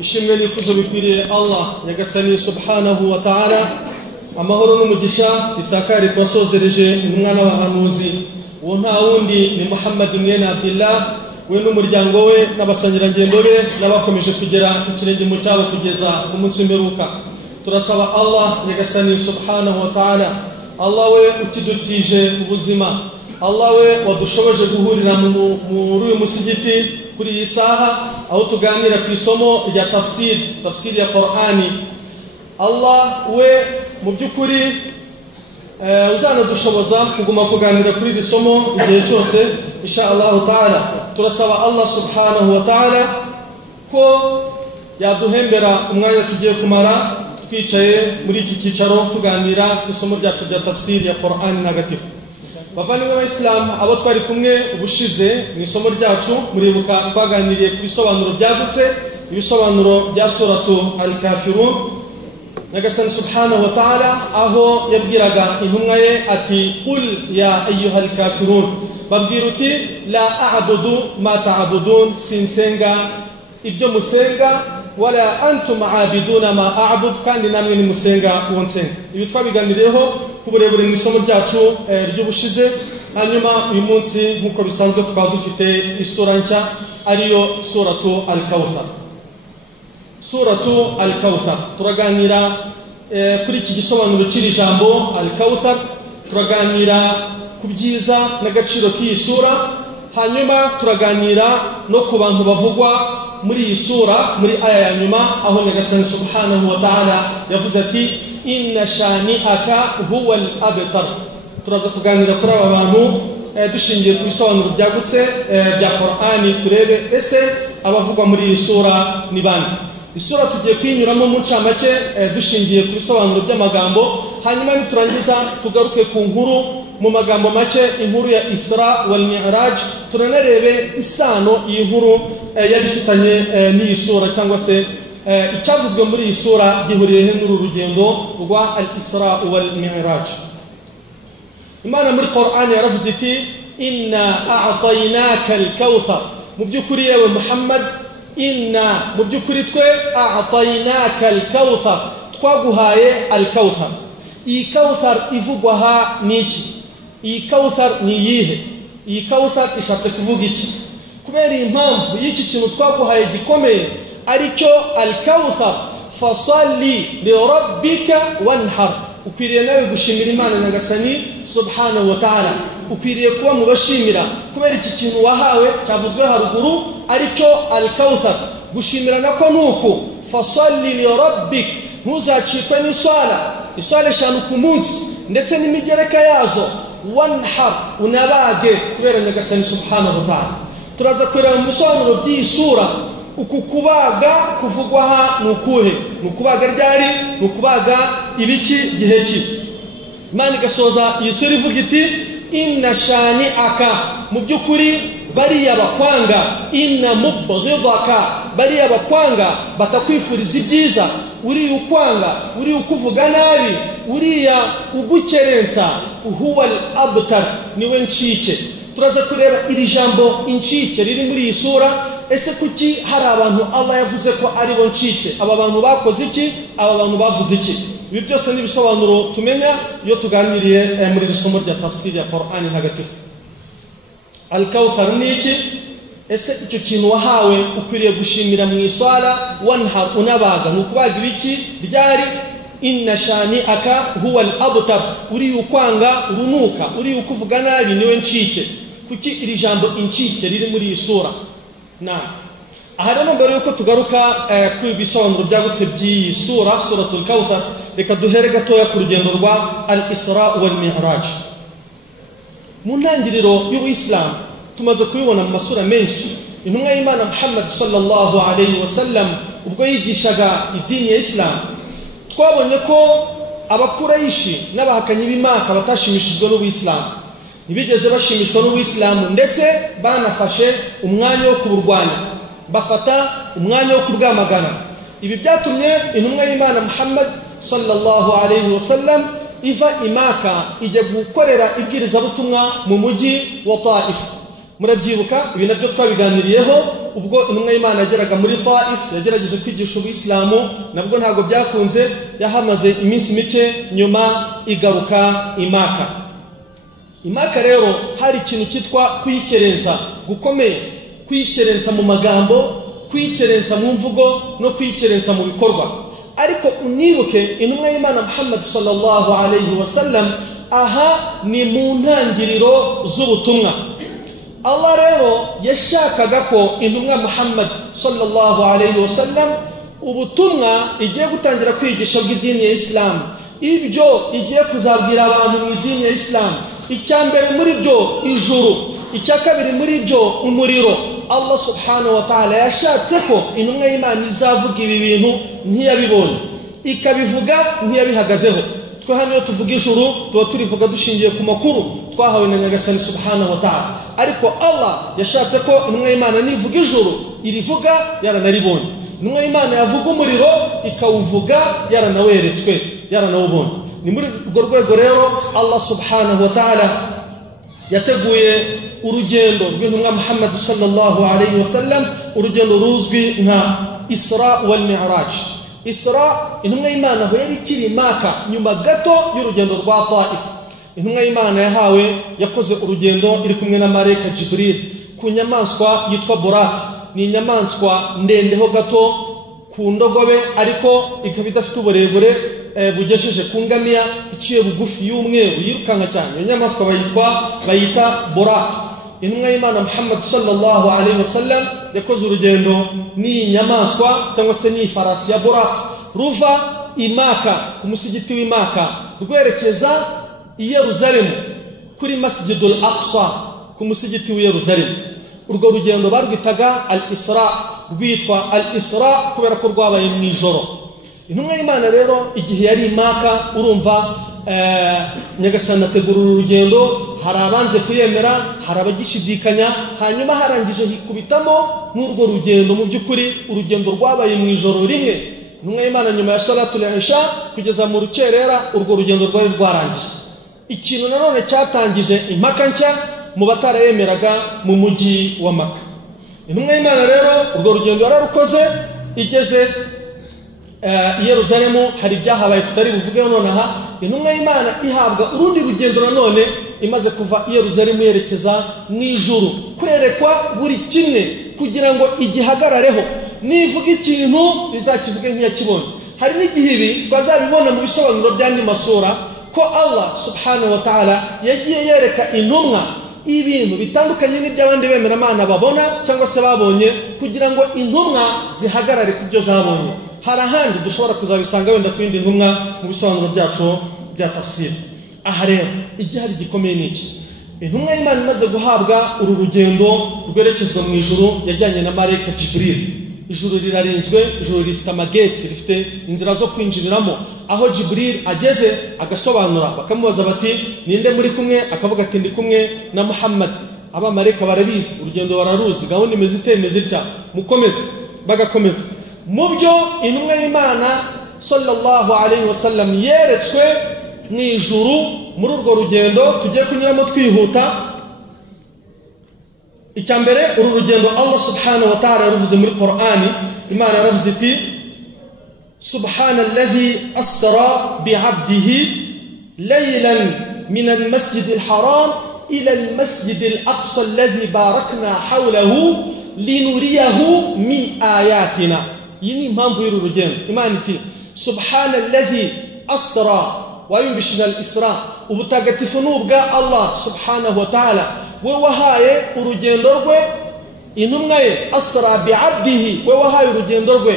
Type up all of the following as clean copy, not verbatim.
ishimwe n'ikuzo bikwiriye Allah nyagasani subhanahu wa ta'ala, amahoro n'umugisha bisakare twasozereje umwana w'abahanuzi uwo nta wundi ni Muhammad mwene Abdullah, we n'umuryango we n'abasangirangendo be n'abakomeje kugera ikirenge mu cyabo kugeza ku munsi w'imperuka. Turasaba Allah nyagasani subhanahu wa ta'ala, Allah we ukidutije ubuzima, Allah we wadushoboje guhurira muri uyu musigiti kuri iyi saha aho tuganira ku isomo rya tafsir ya Qur'ani. Allah we mu by'ukuri uzanadushoboza kuguma kuganira kuri iri somo igihe cyose insha Allah ta'ala. Turasaba Allah subhanahu wa ta'ala ko yaduhembera umwanya tugiye kumara twicaye muri iki cyicaro tuganira ku isomo ryacu rya tafsir ya Qur'ani ntagatifu. Bavandimwe b'Islam, abo twari kumwe ubushize mu isomo ryacu muribuka twaganiriye ku bisobanuro byagutse, ibisobanuro bya suratu al-Kafirun. Nyagasani subhanahu wa ta'ala aho yabwiraga intumwa ye ati qul ya ayyuhal kafirun, babwira uti la a'budu ma ta'budun, sinsenga ibyo musenga, wala antum aabiduna ma a'bud, kandi namwe nimusenga uwo nsenga. Ibi twabiganiriyeho ku burebure mu isomo ryacu ry'ubushize. Hanyuma uyu munsi nk'uko bisanzwe tukaba dufite isura nshya ariyo suratu al-Kawthar. Suratu al-Kawthar turaganira kuri iki gisobanuro cy'iri jambo al-Kawthar, turaganira ku byiza n'agaciro k'iyi sura, hanyuma turaganira no ku bantu bavugwa muri iyi sura muri aya ya nyuma aho Nyagasani subhanahu wa ta'ala yavuze ati inna shani'aka huwa al-abtar. Turaza kuganira kuri aba bantu dushingiye ku bisobanuro byagutse bya Qur'ani, turebe ese abavugwa muri iyi sura ni bande. Isura tugiye kwinyuramo mu ncamake dushingiye ku bisobanuro by'amagambo, hanyuma niturangiza tugaruke ku nkuru mu magambo make, inkuru ya Isra wal Mi'raj, tunanarebe isano iyi nkuru yabifitanye n'iyi sura, cyangwa se icyavuzwe muri iyi sura gihuriye n'uru rugendo rwa al-Isra wal Mi'raj. Imana muri Qur'ani yaravuze iti inna a'tainaka al-Kawthar, mu by'ukuri yewe Muhammad, inna mu by'ukuri twe a'tainaka al-Kawthar, twaguhaye al-Kawthar. Iyi Kawthar ivugwa ha niki? Iyi Kawthar ni yihe? Iyi Kawthar ishatse kuvuga iki? Kubera impamvu y'iki kintu twaguhaye gikomeye aricyo al-Kawthar, fasalli li rabbika wanhar. Ukwiriye nawe gushimira Imana Nyagasani subhanahu wa ta'ala, ukwiriye kuba mu bashimira kubera iki kintu wahawe cyavuzwe haruguru aricyo al-Kawthar. Gushimira nako nuko fasalli li rabbik, ntuzacikwe n'iswala eshanu ku munsi ndetse n'imigereka yazo, wanhar, unabage kubera Nyagasani subhanahu wa ta'ala. Turaza kureba mu bisobanuro by'iyi sura uku kubaga kuvugwa ha nukuhe, nukubaga ryari, nukubaga ibiki, gihe ki. Imana igasoza iyi sura ivuga iti inna shani'aka, mu by'ukuri bariya bakwanga, inna mubghidaka, bariya bakwanga batakwifuriza ibyiza, uriya ukwanga, uriya ukuvuga nabi, uriya ugukerensa, huwa al-abtar, niwe ncike. Turaza kureba iri jambo incike riri muri iyi sura. Ese kuki hari abantu Allah yavuze ko ari bo ncike? Aba bantu bakoze iki? Aba bantu bavuze iki? Ibi byose ni bisobanuro tumenya iyo tuganiriye muri isomo rya tafsir ya Qur'ani ntagatifu. Al-Kawthar ni iki? Ese icyo kintu wahawe ukwiriye gushimira mu iswala, wanhar, unabaga, nukubaga ibiki, ryari? Inna shani'aka huwa al-abtar, uri ukwanga, urunuka, uri ukuvuga nabi niwe ncike. Kuki iri jambo incike riri muri iyi sura? Aha rero mbere yuko tugaruka ku bisobanuro byagutse by'iyi sura, suratul Kawthar, reka duhere gatoya ku rugendo rwa al-Isra wal Mi'raj. Mu ntangiriro y'Ubuislamu tumaze kubibona mu masura menshi, intumwa y'Imana Muhammad sallallahu alayhi wa sallam ubwo yigishaga idini ya Islam, twabonye ko abakuraishi n'abahakanyi b'Imaka batashimishijwe n'Ubuislamu, ntibigeze bashimishwa n'Ubuislamu, ndetse banafashe umwanya wo kuburwanya, bafata umwanya wo kubwamagana. Ibi byatumye intumwa y'Imana Muhammad sallallahu alayhi wa sallam iva i Maka ijya gukorera ibwirizabutumwa mu mujyi wa Taif. murabyibuka ibi nabyo twabiganiriyeho ubwo intumwa y'Imana yageraga muri Taif yagerageje kwigisha ubuyisilamu nabwo ntago byakunze yahamaze iminsi mike nyuma igaruka Imaka rero hari ikintu cyitwa kwikerensa gukomeye kwikerensa mu magambo kwikerensa mu mvugo no kwikerensa mu bikorwa ariko unibuke intumwa y'Imana Muhammad sallallahu alayhi wasallam aha ni mu ntangiriro z'ubutumwa Allah rero yashakaga ko intumwa Muhammad sallallahu alayhi wasallam ubutumwa igiye gutangira kwigisha bw'idini ya Islam ibyo igiye kuzabwira abantu mu idini ya Islam icyambere muri byo ijuru icyakabiri muri byo umuriro Allah subhanahu wa ta'ala yashatse ko intumwa y'Imana izavuga ibi bintu ntiyabibonye ikabivuga ntiyabihagazeho twa hano tuvuga ijuru tuba turivuga dushingiye ku makuru twahawe na Nyagasani subhanahu wa ta'ala ariko Allah yashatse ko intumwa y'Imana nivuga ijuru irivuga yaranaribonye intumwa y'Imana yavuga umuriro ikawuvuga yaranaweretswe yaranawubonye ni muri urwo rwego rero Allah subhanahu wa ta'ala yateguye urugendo rw'intumwa Muhammad sallallahu alayhi wasallam urugendo ruzwi nka Isra wal Mi'raj Isra intumwa y'Imana aho yari ikiri Maka nyuma gato y'urugendo rwa Taif intumwa y'Imana yakoze urugendo iri kumwe na Malaika Jibril ku nyamaswa yitwa Burak ni inyamaswa ndendeho gato ku ndogobe ariko ikaba idafite uburebure bugesheje ku ngamiya iciye bugufi y'umweru yirukanka cyane iyo nyamaswa bayita Burak intumwa y'Imana Muhammad sallallahu alayhi wasallam yakoze urugendo ni nyamaswa cyangwa se ni farasi ya Burak ruva Imaka ku musigiti w'Imaka rwerekeza i Yerusalemu kuri Masjidul Aqsa ku musigiti wa Yerusalemu urwo rugendo barwitaga al-Isra rwitwa al-Isra kubera ko rwabaye mu ijoro intumwa y'Imana rero igihe yari Imaka urumva Nyagasani ategura urugendo hari abanze kuyemera hari abagishidikanya hanyuma harangije hikubitamo n'urwo rugendo mu by'ukuri urugendo rwabaye mu ijoro rimwe intumwa y'Imana nyuma ya salatul isha kugeza mu rukerera urwo rugendo rwari rwarangiye ikintu nanone cyatangije impaka nshya mu batarayemeraga mu mujyi wa Maka intumwa y'Imana rero urwo rugendo yararukoze igeze i Yerusalemu hari ibyahabaye tutari buvugeho nonaha intumwa y'Imana ihabwa urundi rugendo nanone imaze kuva i Yerusalemu yerekeza mu ijuru kwerekwa buri kimwe kugira ngo igihagarareho nivuga ikintu izakivuge nk'iyakibonye hari n'igihe ibi twazabibona mu bisobanuro by'andi masura ko Allah subhanahu wa ta'ala yagiye yereka intumwa ibintu bitandukanye n'iby'abandi bemeramana babona cyangwa se babonye kugira ngo intumwa zihagarare ku byo zabonye hari ahandi dushobora kuzabisanga wenda ku yindi ntumwa mu bisobanuro byacu bya tafsiri aha rero igihari gikomeye n'iki intumwa y'Imana imaze guhabwa uru rugendo rwerekezwa mu ijuru yajyanye na Malaika Jibril ijuru rirarinzwe ijuru rifite amageti rifite inzira zo kwinjiriramo aho Jibril ageze agasobanura bakamubaza bati ninde muri kumwe akavuga ati ndi kumwe na Muhammad abamareka barabizi urugendo bararuzi gahunda imeze itya mukomeze bagakomeza mu byo intumwa y'Imana sallallahu alayhi wasallam yeretswe mu ijuru muri urwo rugendo tugiye kunyuramo twihuta icyambere uru rugendo Allah subhanahu wa ta'ala yaruvuze muri Qur'ani Imana yaravuze iti subhanalladhi asra bi'abdihi laylan min al-masjid al-haram ila al-masjid al-aqsa alladhi barakna hawlahu linuriyahu min ayatina yini mpamvu y'uru rugendo Imana iti subhanalladhi asra wayumbishije al-isra ubutagatifu nubwa Allah subhanahu wa ta'ala we wahaye urugendo rwe intumwa ye asra bi'abdihi we wahaye urugendo rwe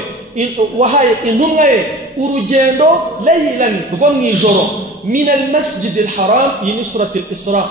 wahaye intumwa ye urugendo laylan rwo mwijoro min al-masjid al-haram yini surati al-isra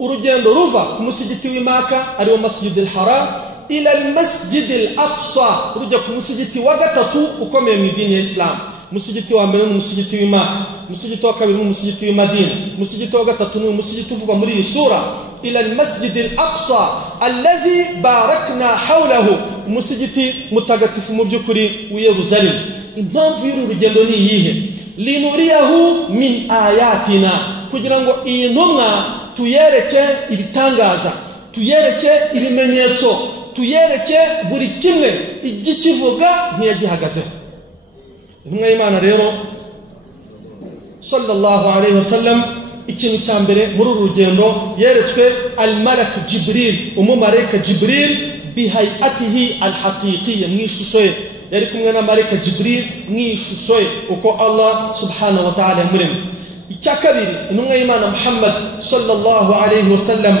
urugendo ruva ku musigiti w'Imaka ari wo masjid al-haram ila al-masjid al-aqsa rujya ku musigiti wa gatatu ukomeye mu dini ya Islam musigiti wa mbere n'umusigiti w'Imaka musigiti wa kabiri n'umusigiti w'Madina musigiti wa gatatu n'umusigiti uvuga muri iyi sura ila al-masjid al-aqsa alladhi barakna hawlahu umusigiti mutagatifu mu by'ukuri wa Yerusalemu impamvu y'uru rugendo ni iyihe linuriyahu min ayatina kugira ngo iyi ntumwa tuyereke ibitangaza tuyereke ibimenyetso, tuyereke buri kimwe igikivuga ntiyagihagazeho. Intumwa y'Imana rero sallallahu alayhi wasallam, ikintu cya mbere muri uru rugendo yeretswe al-malak Jibril, umumarayika Jibril bihayatihi al-haqiqiyya, mu ishusho ye. Yari kumwe na marayika Jibril mu ishusho ye uko Allah subhanahu wa ta'ala yamuremye. Icya kabiri, intumwa y'Imana Muhammad sallallahu alayhi wasallam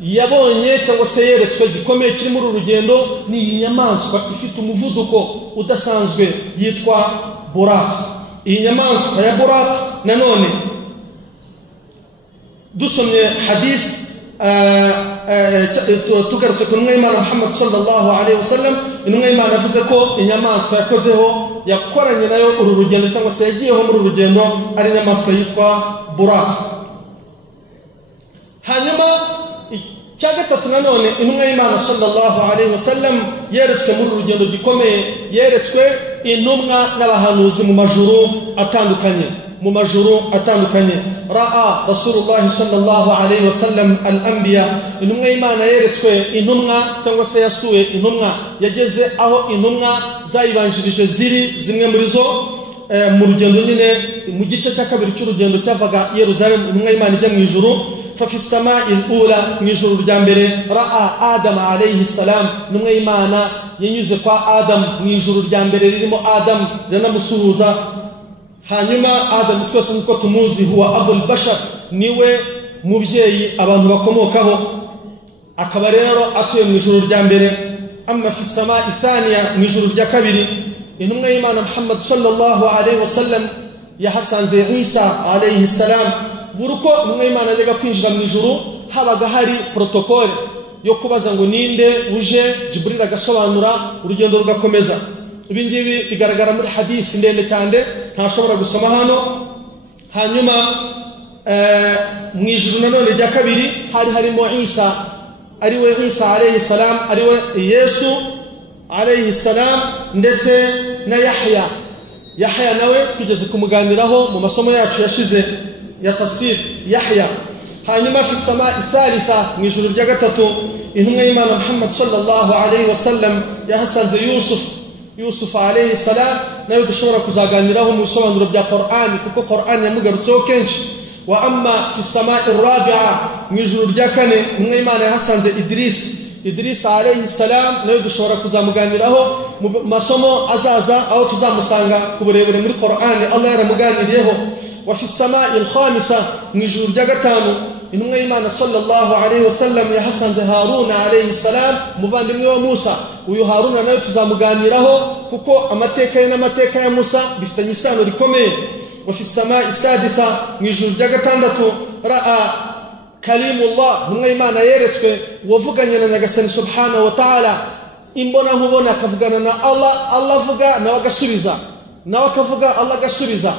yabonye cyangwa se yeretswe gikomeye kiri muri uru rugendo ni inyamaswa ifite umuvuduko udasanzwe yitwa Burak. Iyi nyamaswa ya Burak nanone dusomye hadith tugarutse ku ntumwa y'Imana Muhammad sallallahu alayhi wasallam, intumwa y'Imana yavuze ko inyamaswa yakozeho yakoranye nayo uru rugendo cyangwa se yagiyeho muri uru rugendo ari inyamaswa yitwa Burak. Hanyuma icya gatatu nanone, intumwa y'Imana sallallahu alayhi wasallam yeretswe muri uru rugendo gikomeye, yeretswe intumwa n'abahanuzi mu majuru atandukanye. Ra'a Rasulullah sallallahu alayhi wasallam al-anbiya, intumwa y'Imana yeretswe intumwa cyangwa se yasuye intumwa, yageze aho intumwa zayibanjirije ziri, zimwe muri zo mu rugendo nyine mu gice cya kabiri cy'urugendo cyavaga Yerusalemu, intumwa y'Imana ijya mu ijuru. ففي السماء الأولى نجور الجامبري رأى آدم عليه السلام، نمغي إيمانا ينيوز قا آدم نجور الجامبري لنمو آدم لنا مسوزا. هانيما آدم تكوسن كتموزي هو أبو البشر، نيوه مبجي أبان وكموكه أكبريرو أتوي نجور الجامبري. أما في السماء الثانية نجور الجاكبري نمغي إيمانا محمد صلى الله عليه وسلم يحسن زي عيسى عليه السلام. Buruko intumwa y'Imana yajyaga kwinjira mu ijuru, habaga hari protokole yo kubaza ngo ninde uje, Jibril agasobanura, urugendo rugakomeza. Ibi ngibi bigaragara muri hadith ndende cyane ntashobora gusoma hano. Hanyuma mu ijuru nanone rya kabiri hari harimo Isa, ariwe Isa alayhi salam, ariwe Yesu alayhi salam, ndetse na Yahya nawe twigeze kumuganiraho mu masomo yacu yashize ya tafsir Yahya. Hanyuma fi samaa thalitha, mu ijuru rya gatatu, intumwa y'Imana Muhammad sallallahu alayhi wasallam yahasanze Yusuf alayhi salam, nawe dushobora kuzaganiraho mu bisobanuro bya Qur'an kuko Qur'an yamugarutseho kenshi. Wa amma fi samaa rabi'a, mu ijuru rya kane, intumwa y'Imana yahasanze Idris alayhi salam, nawe dushobora kuzamuganiraho mu masomo azaza aho tuzamusanga ku burebure muri Qur'an Allah yaramuganiriyeho. وفي السماء الخامسة نجور جاكتانو إنما إيمان صلى الله عليه وسلم يحسن هارون عليه السلام مفاندمي وموسى ويهارون نيوتزا مغانيره كوكو أمتيكا ينمتيكا يا موسى بفتنسان وركومي. وفي السماء السادسة نجور جاكتاندتو رأى كليم الله إنما إيمان يرتكي وفقني ننجسن سبحانه وتعالى إنبنا مبنا كفقنا الله فقا نوكا سوريزا نوكا فقا الله كسوريزا.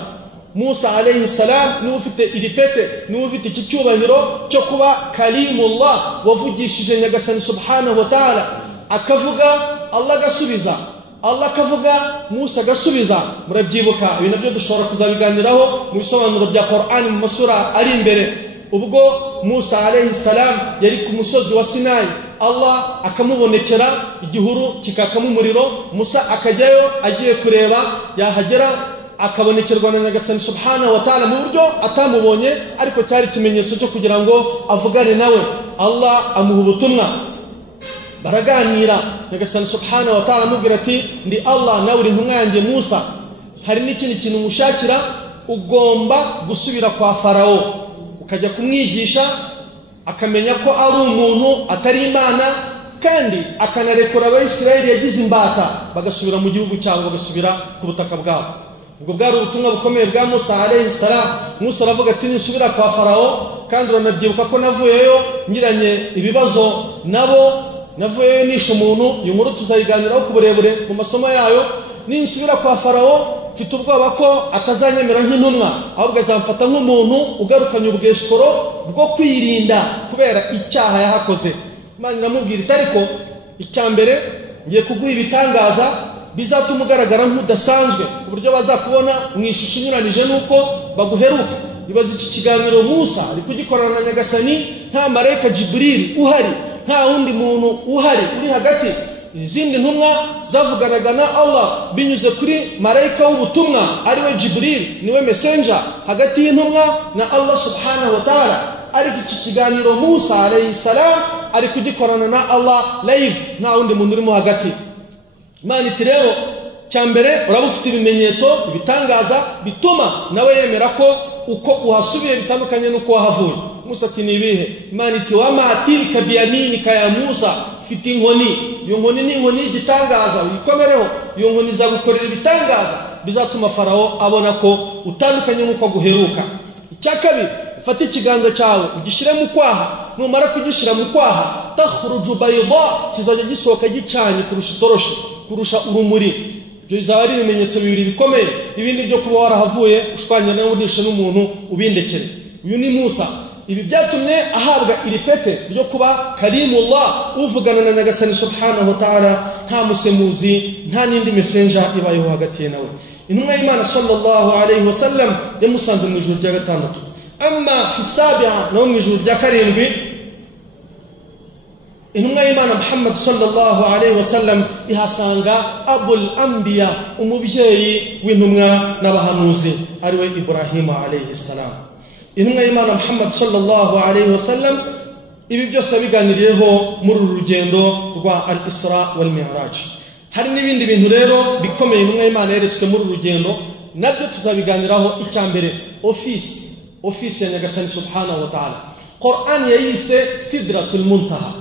Musa alayhi salam n'ufite iripete n'ufite icyubahiro cyo kuba kalimullah, wavugishije nyagasani subhanahu wa ta'ala, akavuga Allah gasubiza, Allah kavuga Musa gasubiza. Murabyibuka ibi nabyo dushobora kuzabiganiraho mu bisobanuro bya Qur'an mu masura ari imbere. Ubwo Musa alayhi salam yari ku musozi wa Sinai, Allah akamubonekera, igihuru kikakamo umuriro, Musa akajyayo agiye kureba, yahagera akabonekerwa na nyagasani subhanahu wa ta'ala mu buryo atamubonye, ariko cyari ikimenyetso cyo kugira ngo avugane nawe. Allah amuha ubutumwa, baraganira, nyagasani subhanahu wa ta'ala amubwira ati ndi Allah nawe uri intumwa yanjye Musa, hari n'ikindi kintu mushakira, ugomba gusubira kwa Farao ukajya kumwigisha akamenya ko ari umuntu atari Imana, kandi akanarekura Abayisiraheli yagize imbata bagasubira mu gihugu cyabo, bagasubira ku butaka bwabo. Ubwo bwari ubutumwa bukomeye bwa Musa alayhi salam. Musa aravuga ati nisubira kwa Farao, kandi uranabyibuka ko navuyeyo ngiranye ibibazo nabo, navuyeyo nishe umuntu, iyo nkuru tuzayiganiraho ku burebure mu masomo yayo. Ninsubira kwa Farao mfite ubwoba ko atazanyemera nk'intumwa, ahubwo azamfata nk'umuntu ugarukanye ubweshkoro bwo kwirinda kubera icyaha yahakoze. Imana iramubwira iti ariko icyambere ngiye kuguha ibitangaza bizatuma ugaragara nk'udasanzwe ku buryo bazakubona mu ishusho inyuranije nuko baguheruka. Ibaza iki kiganiro Musa ari kugikorana na nyagasani, nta marayika Jibril uhari, nta wundi muntu uhari uri hagati. Izindi ntumwa zavuganaga na Allah binyuze kuri marayika w'ubutumwa ariwe Jibril, niwe messenger hagati y'intumwa na Allah subhanahu wa ta'ala. Ariko iki kiganiro Musa alayhi salam ari kugikorana na Allah live, nta wundi muntu urimo hagati. Imana iti rero cyambere uraba ufite ibimenyetso bitangaza bituma nawe yemera ko uko uhasubiye bitandukanye nuko wahavuye. Musa ati nibihe? Imana iti wama atilka biyaminika ya Musa, fiti inkoni. Iyo nkoni ni inkoni y'igitangaza, uyikomereho. Iyo nkoni izagukorera ibitangaza bizatuma Farao abona ko utandukanye nuko guheruka. Icyakabiri, ufate ikiganza cyawe ugishire mu kwaha, numara kugishira mu kwaha takhruju bayda, kizajya gisohoka gicanye kurusha itoroshi, kurusha urumuri. Ibyo bizaba ari ibimenyetso bibiri bikomeye, ibindi byo kuba warahavuye ushwanye nawe udishe n'umuntu ubindekere. Uyu ni Musa. Ibi byatumye ahabwa iri pete ryo kuba Karimullah, uvugana na Nyagasani subhanahu wa ta'ala, nta musemuzi, nta n'indi messenger ibayeho hagati ye nawe. Intumwa y'Imana sallallahu alayhi wa sallam yamusanze mu ijuru rya gatandatu. Amma fi sabi'a, no mu ijuru rya karindwi, intumwa y'Imana Muhammad sallallahu alayhi wa sallam ihasanga abul anbiya, umubyeyi w'intumwa n'abahanuzi ariwe Ibrahim alayhi salam. Intumwa y'Imana Muhammad sallallahu alayhi wa sallam ibi byose biganiriyeho muri uru rugendo rwa al-Isra wal Mi'raj. Hari n'ibindi bintu rero bikomeye intumwa y'Imana yeretswe muri uru rugendo, nabyo tuzabiganiraho. Icyambere, office ya Nyagasani subhanahu wa ta'ala. Qur'an yayise Sidratul Muntaha.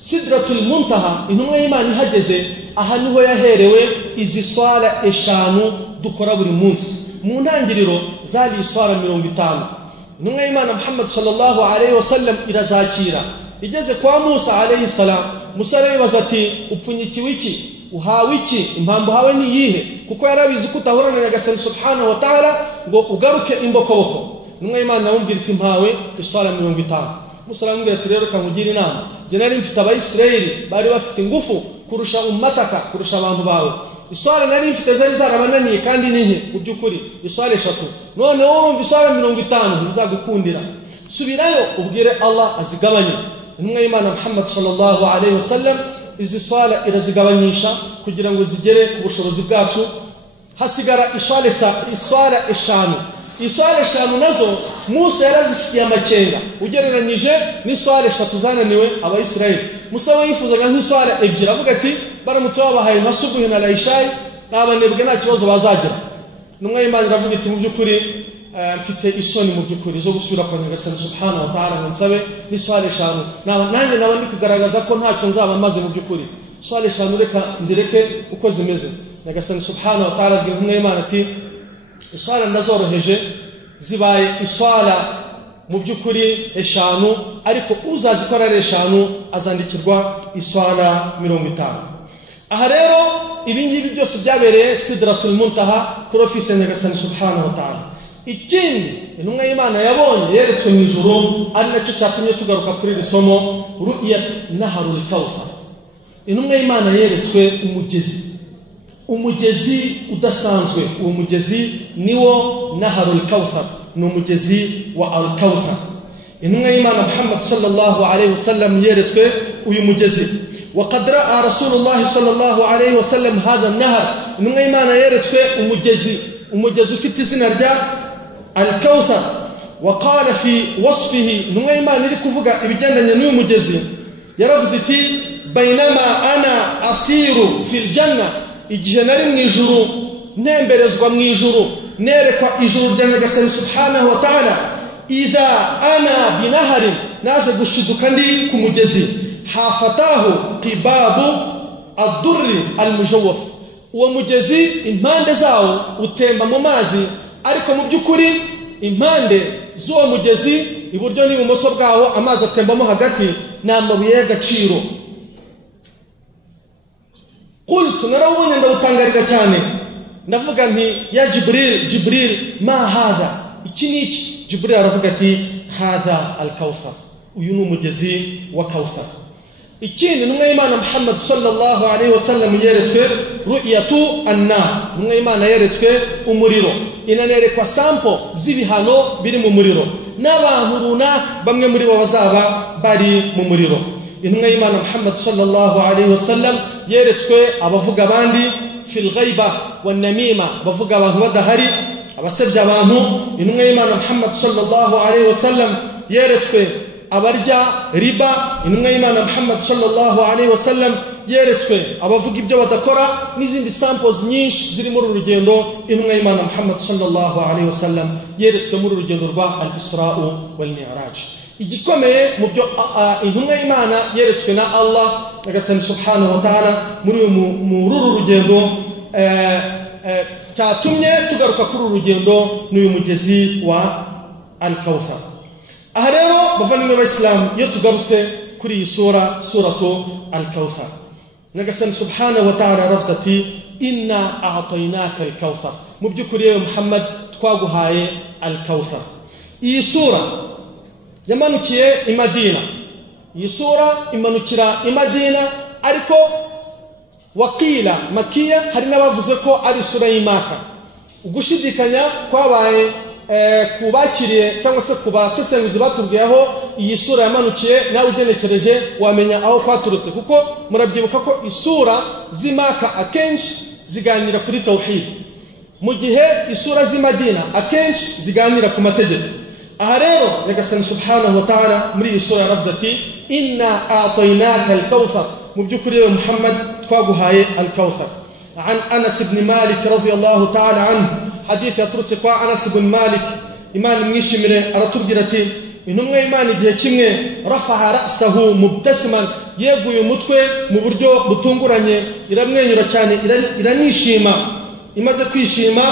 Sidratul Muntaha, intumwa y'Imana ihageze aha niho yaherewe izi swala eshanu dukora buri munsi. Mu ntangiriro zari swala 50. Intumwa y'Imana Muhammad sallallahu alayhi wa sallam irazakira. Igeze kwa Musa alayhi salam, Musa arayibaza ati upfunyikiwe iki, uhawe iki, impamvu hawe ni yihe? Kuko yarabizi ko utahura na Nyagasani subhanahu wa ta'ala ngo ugaruke imbokoboko. Intumwa y'Imana amubwira iti mpawe iswala 50. Musa aramubwira ati rero kamugira inama, je nari mfite abayisirayeli bari bafite ingufu kurusha ummataka, kurusha abantu bawe. Iswala nari mfite zari zarabananiye kandi ninke mu byukuri, iswala 3. None urumva iswala 50 bizagukundira. Subirayo ubwire Allah azigabanye. Intumwa y'Imana Muhammad sallallahu alayhi wa sallam izi swala irazigabanyisha kugira ngo zigere ku bushobozi bwacu. Hasigara iswala eshanu. Iswala eshanu nazo Musa yarazifitiye amakenga ugereranyije n'iswala 3 zananiwe abayisirayeli. Musa we yifuzaga nk'iswala 2, avuga ati baramutse babahaye nka subuhi na laishayi n'abanebwe nta kibazo bazagira. Intumwa y'Imana iravuga iti mu byukuri mfite isoni mu byukuri zo gusubira kwa Nyagasani subhanahu wa ta'ala ngo nsabe n'iswala 5. Nanjye nawe ndi kugaragaza ko ntacyo nzaba maze mu byukuri. Iswala 5 reka nzireke uko zimeze. Nyagasani subhanahu wa ta'ala agira intumwa y'Imana ati iswala ndazoroheje, zibaye iswala mu byukuri 5, ariko uzazikora ari 5 azandikirwa iswala 50. Aha rero ibingibi byose byabereye Sidratul Muntaha kuri office ya Nyagasani subhanahu wa ta'ala. Ikindi intumwa y'Imana yabonye yeretswe mu ijuru, ari nacyo cyatumye tugaruka kuri iri somo, ru'yat naharul Kawthar. Intumwa y'Imana yeretswe umugezi udasanzwe. Uwo mugezi niwo naharul Kawthar, ni umugezi wa al-Kawthar. Intumwa y'Imana Muhammad sallallahu alayhi wa sallam yeretswe uyu mugezi. وقد رأى رسول الله صلى الله عليه وسلم هذا النهر. Intumwa y'Imana yeretswe umugezi ufite izina rya al-Kawthar. وقال في وصفه, intumwa y'Imana iri kuvuga ibigendanye n'uyu mugezi yaravuze iti bainama ana asiru fil janna, igihe nari mu ijuru nemberezwa mu ijuru nerekwa ijuru rya Nyagasani subhanahu wa ta'ala, idha ana binaharin, naje gushiduka ndi ku mugezi, hafatahu qibabu ad-durri al-mujawwaf. Uwo mugezi impande zawo utemba mu mazi, ariko mu byukuri impande z'uwo mugezi iburyo n'ibumoso bwawo amazi atembamo hagati n'amabuye y'agaciro. Qultu, narawubonye ndawutangarira cyane, ndavuga nti ya Jibril ma hadha, iki niki? Jibril aravuga ati hadha al-Kawthar, uyu ni umugezi wa Kawthar. Ikindi intumwa y'Imana Muhammad sallallahu alayhi wa sallam yeretswe ru'yatu an-nar. Intumwa y'Imana yeretswe umuriro, inanerekwa sample z'ibihano biri mu muriro n'abantu runaka bamwe muri bo bazaba bari mu muriro. intumwa y'Imana Muhammad sallallahu alaihi wasallam yeretswe abavuga abandi fil ghaiba wan namima, bavuga abantu badahari, abasebya abantu. Intumwa y'Imana Muhammad sallallahu alaihi wasallam yeretswe abarya riba. Intumwa y'Imana Muhammad sallallahu alaihi wasallam yeretswe abavuga ibyo badakora, n'izindi samples nyinshi ziri muri urugendo. Intumwa y'Imana Muhammad sallallahu alaihi wasallam yeretswe muri urugendo rwa al-Isra wal Mi'raj. Igikomeye mu byo intumwa y'Imana yeretswe na Allah nyagasani subhanahu wa ta'ala muri uru rugendo cyatumye tugaruka kuri uru rugendo n'uyu mugezi wa al-Kawthar. Aha rero bavandimwe b'Islam, iyo tugarutse kuri iyi suratu al-Kawthar, nyagasani subhanahu wa ta'ala aravuze ati inna a'tainaka al-Kawthar, mu by'ukuri yewe Muhammad twaguhaye al-Kawthar. Iyi sura yamanukiye i Madina, iyi sura imanukira i Madina, ariko waqila makiya, hari n'abavuze ko ari sura y'Imaka. Ugushidikanya kwabaye kubakiriye cyangwa se kubasesenguzi batubwiyeho iyi sura yamanukiye, nawe ugenekereje wamenya aho kwaturutse, kuko murabyibuka ko isura z'Imaka akenshi ziganira kuri tauhid, mu gihe isura z'i Madina akenshi ziganira ku mategeko. Aha rero nyagasani subhanahu wa ta'ala muri iyi sura yaravuze ati inna a'tainaka al-Kawthar, mu by'ukuri yewe Muhammad twaguhaye al-Kawthar. An Anas ibn Malik radiyallahu ta'ala anhu, hadith yaturutse kwa Anas ibn Malik, Imana mwishimire, aratubwira ati intumwa y'Imana igihe kimwe rafa'a ra'sahu mubtasiman, yeguye umutwe mu buryo butunguranye, iramwenyura cyane, iranishima. Imaze kwishima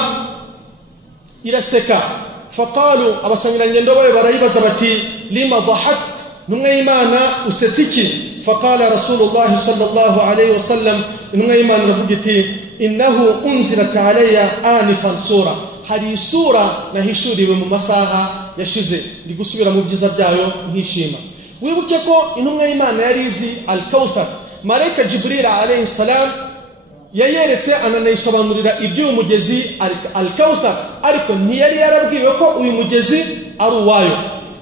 iraseka. Faqalu, abasangirangendo bawe barayibaza bati lima dhahakt, intumwa y'Imana usetse iki? Faqala Rasulullah sallallahu alayhi wasallam, intumwa y'Imana iravuga iti innahu unzilat alayya anifan sura, hari sura nahishuriwe mu masaha yashize, ndi gusubira mu byiza byayo nkishima. Wibuke ko intumwa y'Imana yari izi al-Kawthar. Malaika Jibril alayhi salam yayeretse ananayisobanurira iby'uyu mugezi al-Kawthar, ariko ntiyari yarabwiwe ko uyu mugezi ari uwayo.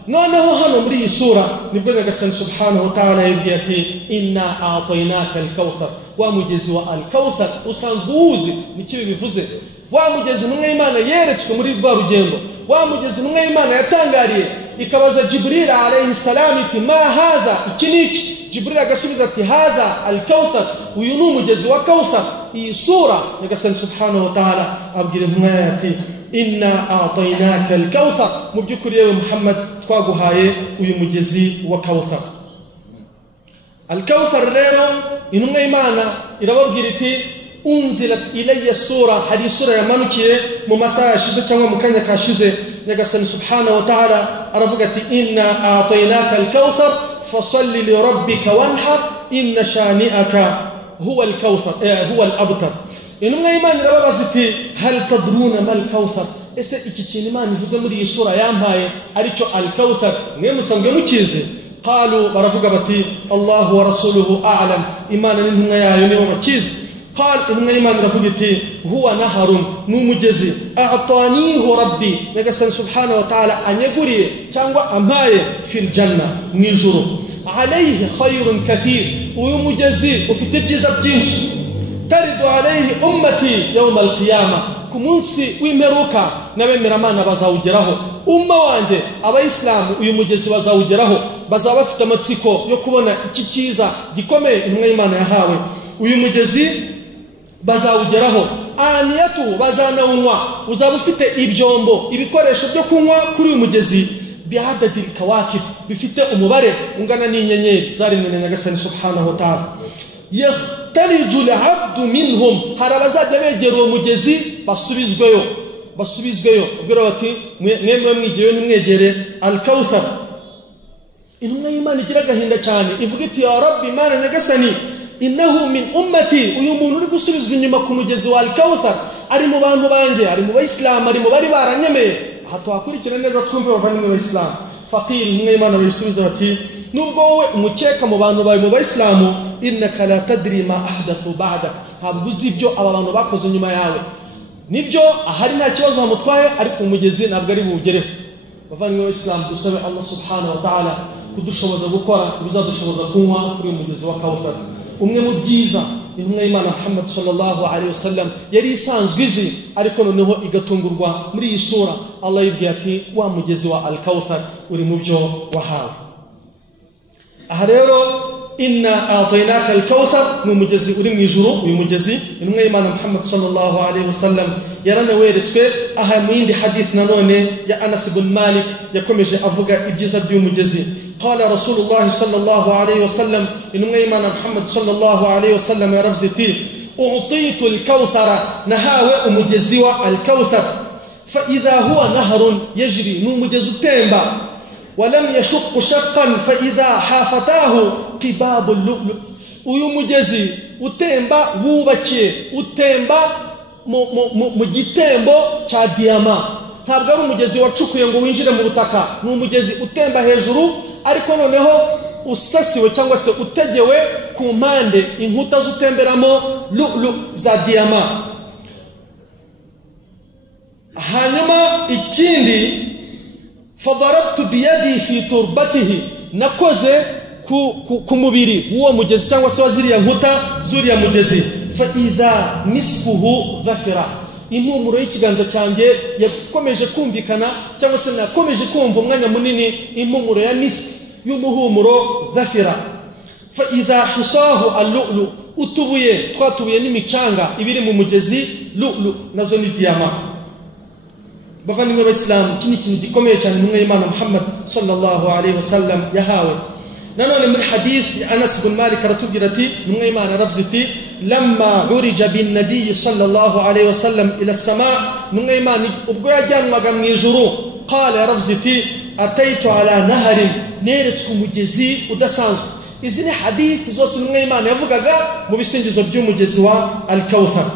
Noneho hano muri iyi sura nibwo nyagasani subhanahu wa ta'ala yabwiye ati inna a'tainaka al-Kawthar, wa mugezi wa al-Kawthar usanzwe uwuzi niki bivuze. Wa mugezi intumwa y'Imana yeretswe muri rwa rugendo, wa mugezi intumwa y'Imana yatangariye, ikabaza Jibril alayhi salam iti ma hadha, iki niki? Jibril agasubiza ati hadha al-Kawthar, uyu ni umugezi wa Kawthar. Iyi sura nyagasani subhanahu wa ta'ala abwira intumwa ati inna a'tainaka al-Kawthar, mu by'ukuri yewe Muhammad twaguhaye uyu mugezi wa Kawthar. Al-Kawthar rero intumwa y'Imana irababwira iti unzilat ilayya sura, hari sura yamanukiye mu masaha yashize cyangwa mu kanya kashize. Nyagasani subhanahu wa ta'ala aravuga ati inna a'tainaka al-Kawthar fasalli li rabbika wanhar inna shani'aka huwa al-Kawthar huwa al-abtar. Intumwa y'Imana irababaza iti hal tadruna mal Kawthar, ese iki kintu Imana ivuze muri iyi sura yampaye aricyo al-Kawthar mwe musanzwe mukize? Qalu, baravuga bati Allahu wa rasuluhu a'lam, Imana n'intumwa yayo nibo bakize. Qal, intumwa y'Imana iravuga iti huwa naharun, ni umugezi a'tanihu rabbi, nyagasani subhanahu wa ta'ala anyeguriye cyangwa ampaye fil janna, mu ijuru. Alayhi khayrun kathir, uyu mugezi ufite ibyiza byinshi. Taridu alayhi ummati yawm al-qiyamah, ku munsi w'imperuka n'abemeramana bazawugeraho. Umma wanjye abayisilamu uyu mugezi bazawugeraho, bazaba bafite amatsiko yo kubona iki cyiza gikomeye intumwa y'Imana yahawe. Uyu mugezi bazawugeraho, aniyatu bazanawunywa, uzaba ufite ibyombo, ibikoresho byo kunywa kuri uyu mugezi bi'adadil kawakib, bifite umubare ungana n'inyenyeri zaremwe na nyagasani subhanahu wa ta'ala. Yahtaliju al-'abdu minhum, hari abazajya begera uwo mugezi basubizweyo ubwira bati mwemwe mwigeyo nimwegere al-Kawthar. Intumwa y'Imana igira agahinda cyane, ivuga iti ya Rabbi, Imana nyagasani, innahu min ummati, uyu muntu uri gusubizwa inyuma ku mugezi wa al-Kawthar ari mu bantu banjye, ari mu bayisilamu, ari mu bari baranyemeye. Aha twakurikira neza twumve bavandimwe b'Islam. Faqir, intumwa y'Imana bayisubiza bati nubwo wowe umukeka mu bantu bawe mu bayisilamu, innaka la tadri ma ahdathu ba'dak, ntabwo uzi ibyo aba bantu bakoze nyuma yawe. Nibyo ahari nta kibazo hamutwaye, ariko umugezi ntabwo ari buwugereho. Bavandimwe b'Islam, dusabe Allah subhanahu wa ta'ala kudushoboza gukora bizadushoboza kunywa kuri umugezi wa Kawthar. Umwe mu byiza intumwa y'Imana Muhammad sallallahu alaihi wasallam yari isanzwe izi, ariko noneho igatungurwa muri iyi sura. Allah yibwiye ati wa mugezi wa Al-Kawthar uri mu byo wahawe. Aha rero inna a'tainaka al-Kawthar ni umugezi uri mu ijuru. Uyu mugezi intumwa y'Imana Muhammad sallallahu alaihi wasallam yaranaweretswe. Aha mu yindi hadith nanone ya Anas ibn Malik yakomeje avuga ibyiza by'umugezi. قال رسول الله صلى الله عليه وسلم إنما إيمان محمد صلى الله عليه وسلم يا رفزتي أعطيت الكوثر نهاوى مجزوى الكوثر فإذا هو نهر يجري نمجز تيمبا ولم يشق شقا فإذا حافتاه قباب اللؤلؤ. ويمجزي utemba wubakiye utemba mu gitembo cya diyama. Ntabwo ari umugezi wacukuye ngo winjire mu butaka, ni umugezi utemba hejuru, ariko noneho usasiwe cyangwa se utegewe ku mpande inkuta zutemberamo lu'lu za diyama. Hanyuma ikindi fadarabtu biyadi fi turbatihi, nakoze ku mubiri w'uwo mugezi cyangwa se waziriya nkuta zuriya mugezi. Fa idha misfuhu dhafira, impumuro y'ikiganza cyanjye yakomeje kumvikana cyangwa se nakomeje kumva umwanya munini impumuro ya miski y'umuhumuro dhafira. Fa idha husahu al-lu'lu, utubuye twatubuye n'imicanga ibiri mu mugezi lu'lu nazo ni diyama. Bavandimwe b'Islam, iki ni ikintu gikomeye cyane intumwa y'Imana Muhammad sallallahu alaihi wasallam yahawe. nanone muri hadith ya Anas ibn Malik aratubwira ati intumwa y'Imana yaravuze iti lamma urija bin nabiy sallallahu alaihi wasallam ila as-samaa, intumwa y'Imana ubwo yajyanwaga mu ijuru qala yaravuze iti ataitu ala naharin, neretswe umugezi udasanzwe. Izi ni hadith zose intumwa y'Imana yavugaga mu bisingizo by'umugezi wa Al-Kawthar.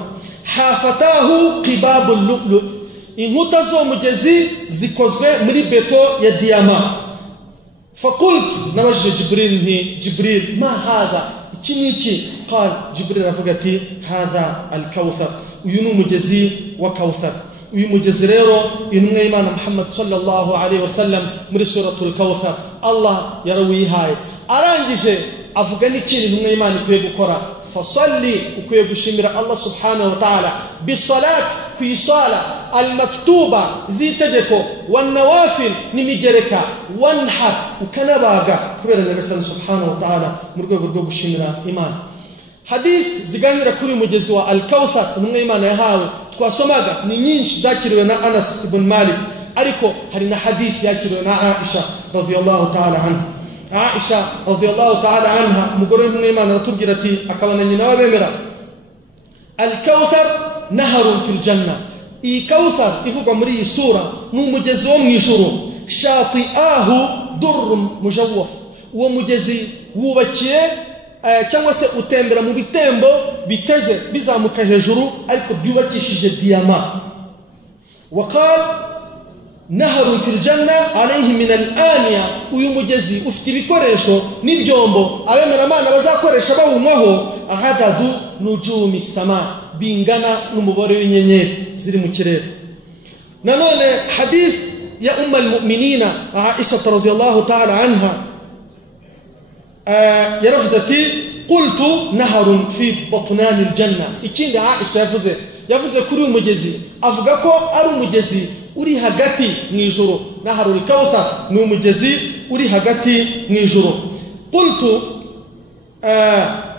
Hafatahu qibabul lu'lu, inkuta zo mugezi zikozwe muri beto ya diyama. فقلت نبجي جبريل ما هذا كنيكي؟ قال جبريل رفقتي هذا الكوثر وينو مجزي وكوثر ويمجزريرو ينو إيمان محمد صلى الله عليه وسلم من سورة الكوثر. الله يروي هاي أرانجي أفغاني كيني ينو إيمان كويبو كورا فصلي وكويبو شمير الله سبحانه وتعالى بالصلاة في صلاة المكتوبة زيتجكو والنوافل نميجركا وانحر وكنباغا كبير النبي سبحانه وتعالى مرغو بشمير إيمان. حديث زغاني ركوري مجزوى الكوثر من إيمان يهاوي تقاسماغا نينش ذاكرنا أنس بن مالك أريكو هرنا حديث ياكرنا عائشة رضي الله تعالى عنها. عائشة رضي الله تعالى عنها مقرن من إيمان رتوجرتي أكوانا نينوا بمرا الكوثر نهر في الجنة. إي كوثر إفوق مري سورة مجزوى من يشورو شاطئاه در مجوف ومجزي وبكيه cyangwa se utembera mu bitembo biteze bizamuka hejuru ariko byubakishije diyama. وقال نهر في الجنة عليه من الآنية, uyu mugezi ufite ibikoresho n'ibyombo abemeramana bazakoresha bawunywaho ahadadu nujumi sama, bingana n'umubare w'inyenyeri ziri mu kirere. nanone hadith ya al-mu'minina Aisha radhiyallahu ta'ala anha yarafuzati qultu naharun fi batnan al-janna. Ikindi Aisha yavuze kuri uyu mugezi avuga ko ari umugezi uri hagati mu ijuru. Naharul Kawthar ni umugezi uri hagati mu ijuru. qultu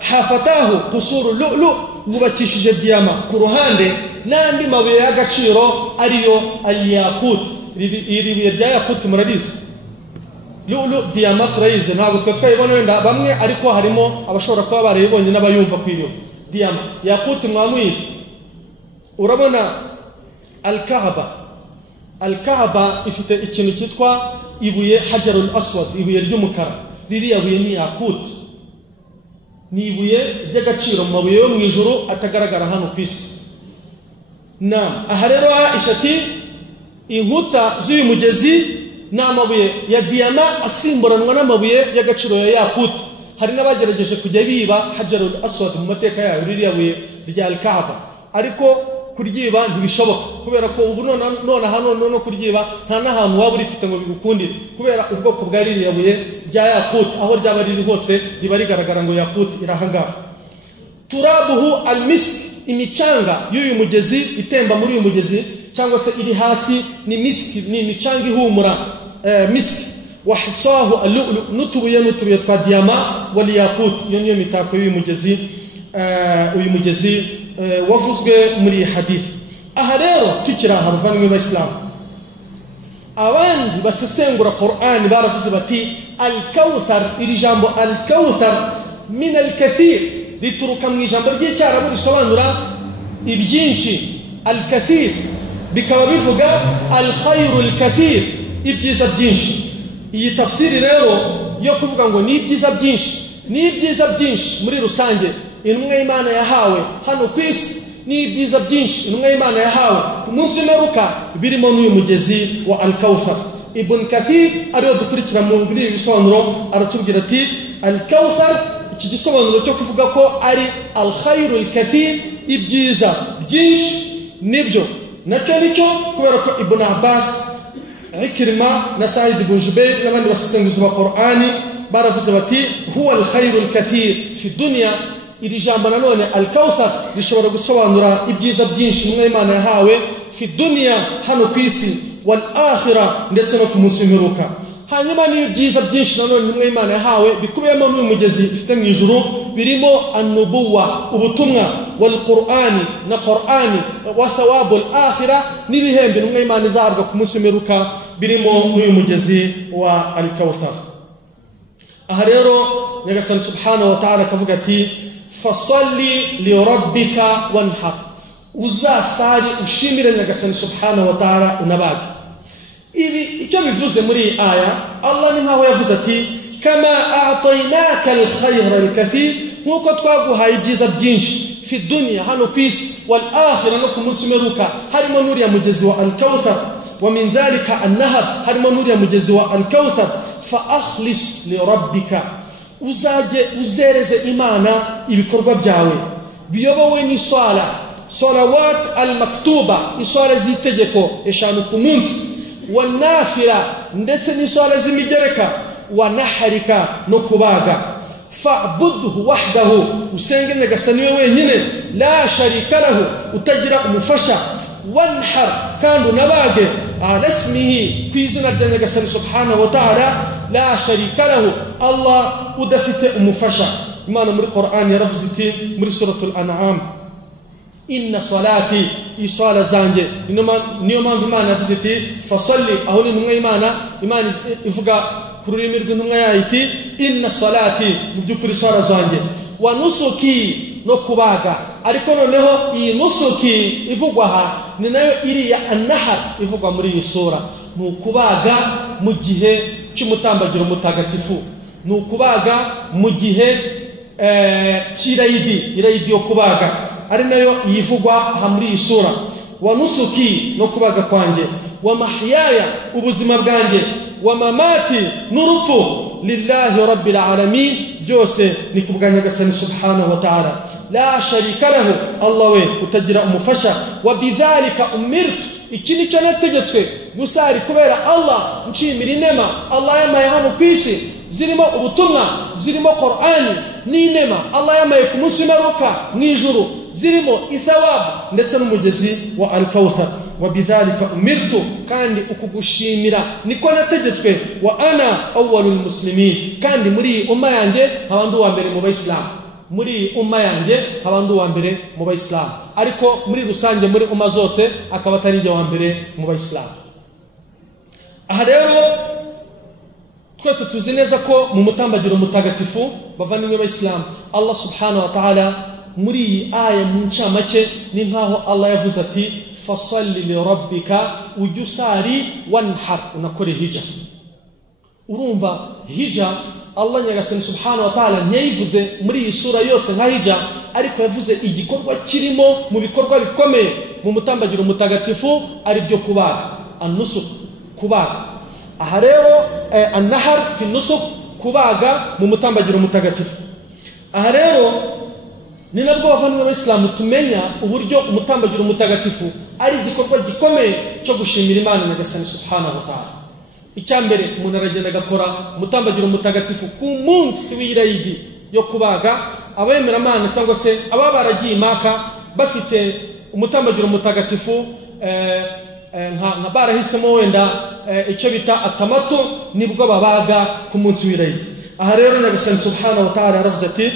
hafatahu qusur lu'lu, wubakishije diyama ku ruhande n'andi mabuye y'agaciro ariyo al-yaqut. iri rya yaqut muradizi lu'lu diyama turayize, ntabwo twayibona wenda bamwe, ariko harimo abashobora kuba barayibonye n'abayumva kwiriyo diyama. yaqut mwamwisi, urabona al-Kaaba ifite ikintu cyitwa ibuye hajarul aswad, ibuye ry'umukara. ririya buye ni yaqut, ni ibuye ry'agaciro mu mabuye yo mu ijuru atagaragara hano ku isi. aha rero Aisha ati inkuta z'uyu mugezi ni amabuye ya diyama asimburanwa n'amabuye y'agaciro ya yaqut. hari n'abagerageje kujya biba hajarul aswad mu mateka yayo, ririya buye rya al-Kaaba, ariko kuryiba ntibishoboka kubera ko ubu none hano no kuryiba nta nahantu waba urifite ngo bigukundire kubera ubwoko bwa ririya buye rya yakut aho ryaba riri hose riba rigaragara ngo yakut irahangara. Turabuhu almisk, imicanga y'uyu mugezi itemba muri uyu mugezi cyangwa se iri hasi ni miski, ni imicanga ihumura miski. Wahisahu allu'lu, nutubuye twa diyama wal yakut, iyo niyo mitako y'uyu mugezi wavuzwe muri hadith. Aha rero tukira haruvanywe b'Islamu abandi basesengura Qur'an baravuze bati al-kawthar, iri jambo al-kawthar min al-kathir rituruka mu ijambo ry'icyarabu risobanura ibyinshi. Al-kathir bikaba bivuga al-khayrul kathir, ibyiza byinshi. Iyi tafsiri rero yo kuvuga ngo ni ibyiza byinshi muri rusange intumwa y'Imana yahawe hano ku isi, ni ibyiza byinshi intumwa y'Imana yahawe ku munsi w'imperuka birimo n'uyu mugezi wa al-Kawthar. Ibn Kathir ariyo dukurikira mu ngiri bisobanuro aratubwira ati al-Kawthar, iki gisobanuro cyo kuvuga ko ari al-khayrul kathir, ibyiza byinshi, nibyo nacyo nicyo kubera ko Ibn Abbas, Ikrima na Sa'id ibn Jubair n'abandi basesenguzi ba Qur'ani baravuze bati huwa al-khayrul kathir fi dunya. Iri jambo nanone al-Kawthar rishobora gusobanura ibyiza byinshi intumwa y'Imana yahawe fi dunya, hano ku isi, wal akhirah, ndetse no ku munsi w'imperuka. Hanyuma ni ibyiza byinshi nanone intumwa y'Imana yahawe bikubiyemo n'uyu mugezi ifite mu ijuru, birimo an-nubuwa, ubutumwa, wal Qur'ani na Qur'ani, wa thawabul akhirah, n'ibihembo intumwa y'Imana izahabwa ku munsi w'imperuka birimo n'uyu mugezi wa al-Kawthar. Aha rero Nyagasani subhanahu wa ta'ala akavuga ati fasalli li rabbika wanhar, uzasari ushimire Nyagasani subhanahu wa ta'ala unabage. Ibi icyo bivuze muri aya, Allah ni nkaho yavuze ati kama a'tainaka al-khayra al-kathir, nkuko twaguhaye ibyiza byinshi fi dunya, hano ku isi, wal akhirah, no ku munsi w'imperuka, harimo n'uriya mugezi wa al-Kawthar, wa min dhalika an-nahar, harimo n'uriya mugezi wa al-Kawthar. Fa akhlis li rabbika, uzereze Imana ibikorwa byawe biyobowe n'isala, salawat al-maktuba, isala z'itegeko eshanu ku munsi, wa nafila, ndetse n'isala z'imigereka, wa naharika, no kubaga. Fa'budhu wahdahu, usenge Nyagasani we wenyine, la sharika lahu, utagira umufasha. Wanhar, kandi unabage ala ismihi, ku izina rya Nyagasani subhanahu wa ta'ala, la sharika lahu, Allah udafite umufasha. Imana muri Qur'an yaravuze iti muri suratul An'am, inna salati, isala zanjye. Niyo mpamvu Imana yavuze iti fasalli, aho ni intumwa Imana ivuga ku rurimi rw'intumwa yayo iti inna salati, mu by'ukuri isala zanjye, wa nusuki, no kubaga. Ariko noneho iyi nusuki ivugwa aha ni nayo iriya an-nahar ivugwa muri iyi sura, ni ukubaga mu gihe cy'umutambagiro mutagatifu, ni ukubaga mu gihe cy'irayidi yo kubaga, ari nayo yivugwa aha muri iyi sura. Wa nusuki, no kubaga kwanjye, wa mahyaya, ubuzima bwanjye, wa mamati, n'urupfu, lillahi rabbil alamin, byose ni kubwa Nyagasani subhanahu wa ta'ala, la sharika lahu, Allah we utagira umufasha. Wa bidhalika umirtu, iki nicyo nategetswe gusari kubera Allah nshimira inema Allah yamaye hano ku isi, zirimo ubutumwa, zirimo Qur'ani n'inema Allah yamaye ku munsi w'imperuka mu ijuru, zirimo ithawab ndetse n'umugezi wa al-Kawthar. Wa bidhalika umirtu, kandi ukugushimira niko nategetswe. Wa ana awwalul muslimin, kandi muri umma yanjye nk'abandi wa mbere mu Bayisilamu, muri umma yanjye nk'abandi wa mbere mu Bayisilamu, ariko muri rusange muri umma zose akaba atari njye wa mbere mu Bayisilamu. Aha rero twese tuzi neza ko mu mutambagiro mutagatifu bavandimwe b'Abayisilamu, Allah subhanahu wa ta'ala muri iyi aya mu ncamake ni nkaho Allah yavuze ati fasalli li rabbika, ujusari wanhar, unakore hija. Urumva hija Allah Nyagasani subhanahu wa ta'ala ntiyayivuze muri iyi sura yose nka hija, ariko yavuze igikorwa kirimo mu bikorwa bikomeye mu mutambagiro mutagatifu, ari byo kubaga, an-nusuk, kubaga. Aha rero an-nahar fi nusuk, kubaga mu mutambagiro mutagatifu. Aha rero ni nabwo bavandimwe b'Islamu tumenya uburyo umutambagiro mutagatifu ari igikorwa gikomeye cyo gushimira Imana Nyagasani subhanahu wa ta'ala. Icyambere umuntu aragenda agakora umutambagiro mutagatifu ku munsi w'irayidi yo kubaga abemera Imana cyangwa se aba baragiye Maka bafite umutambagiro mutagatifu nka barahisemo wenda icyo bita atamatu nibwo babaga ku munsi w'irayidi. Aha rero Nyagasani subhanahu wa ta'ala yaravuze ati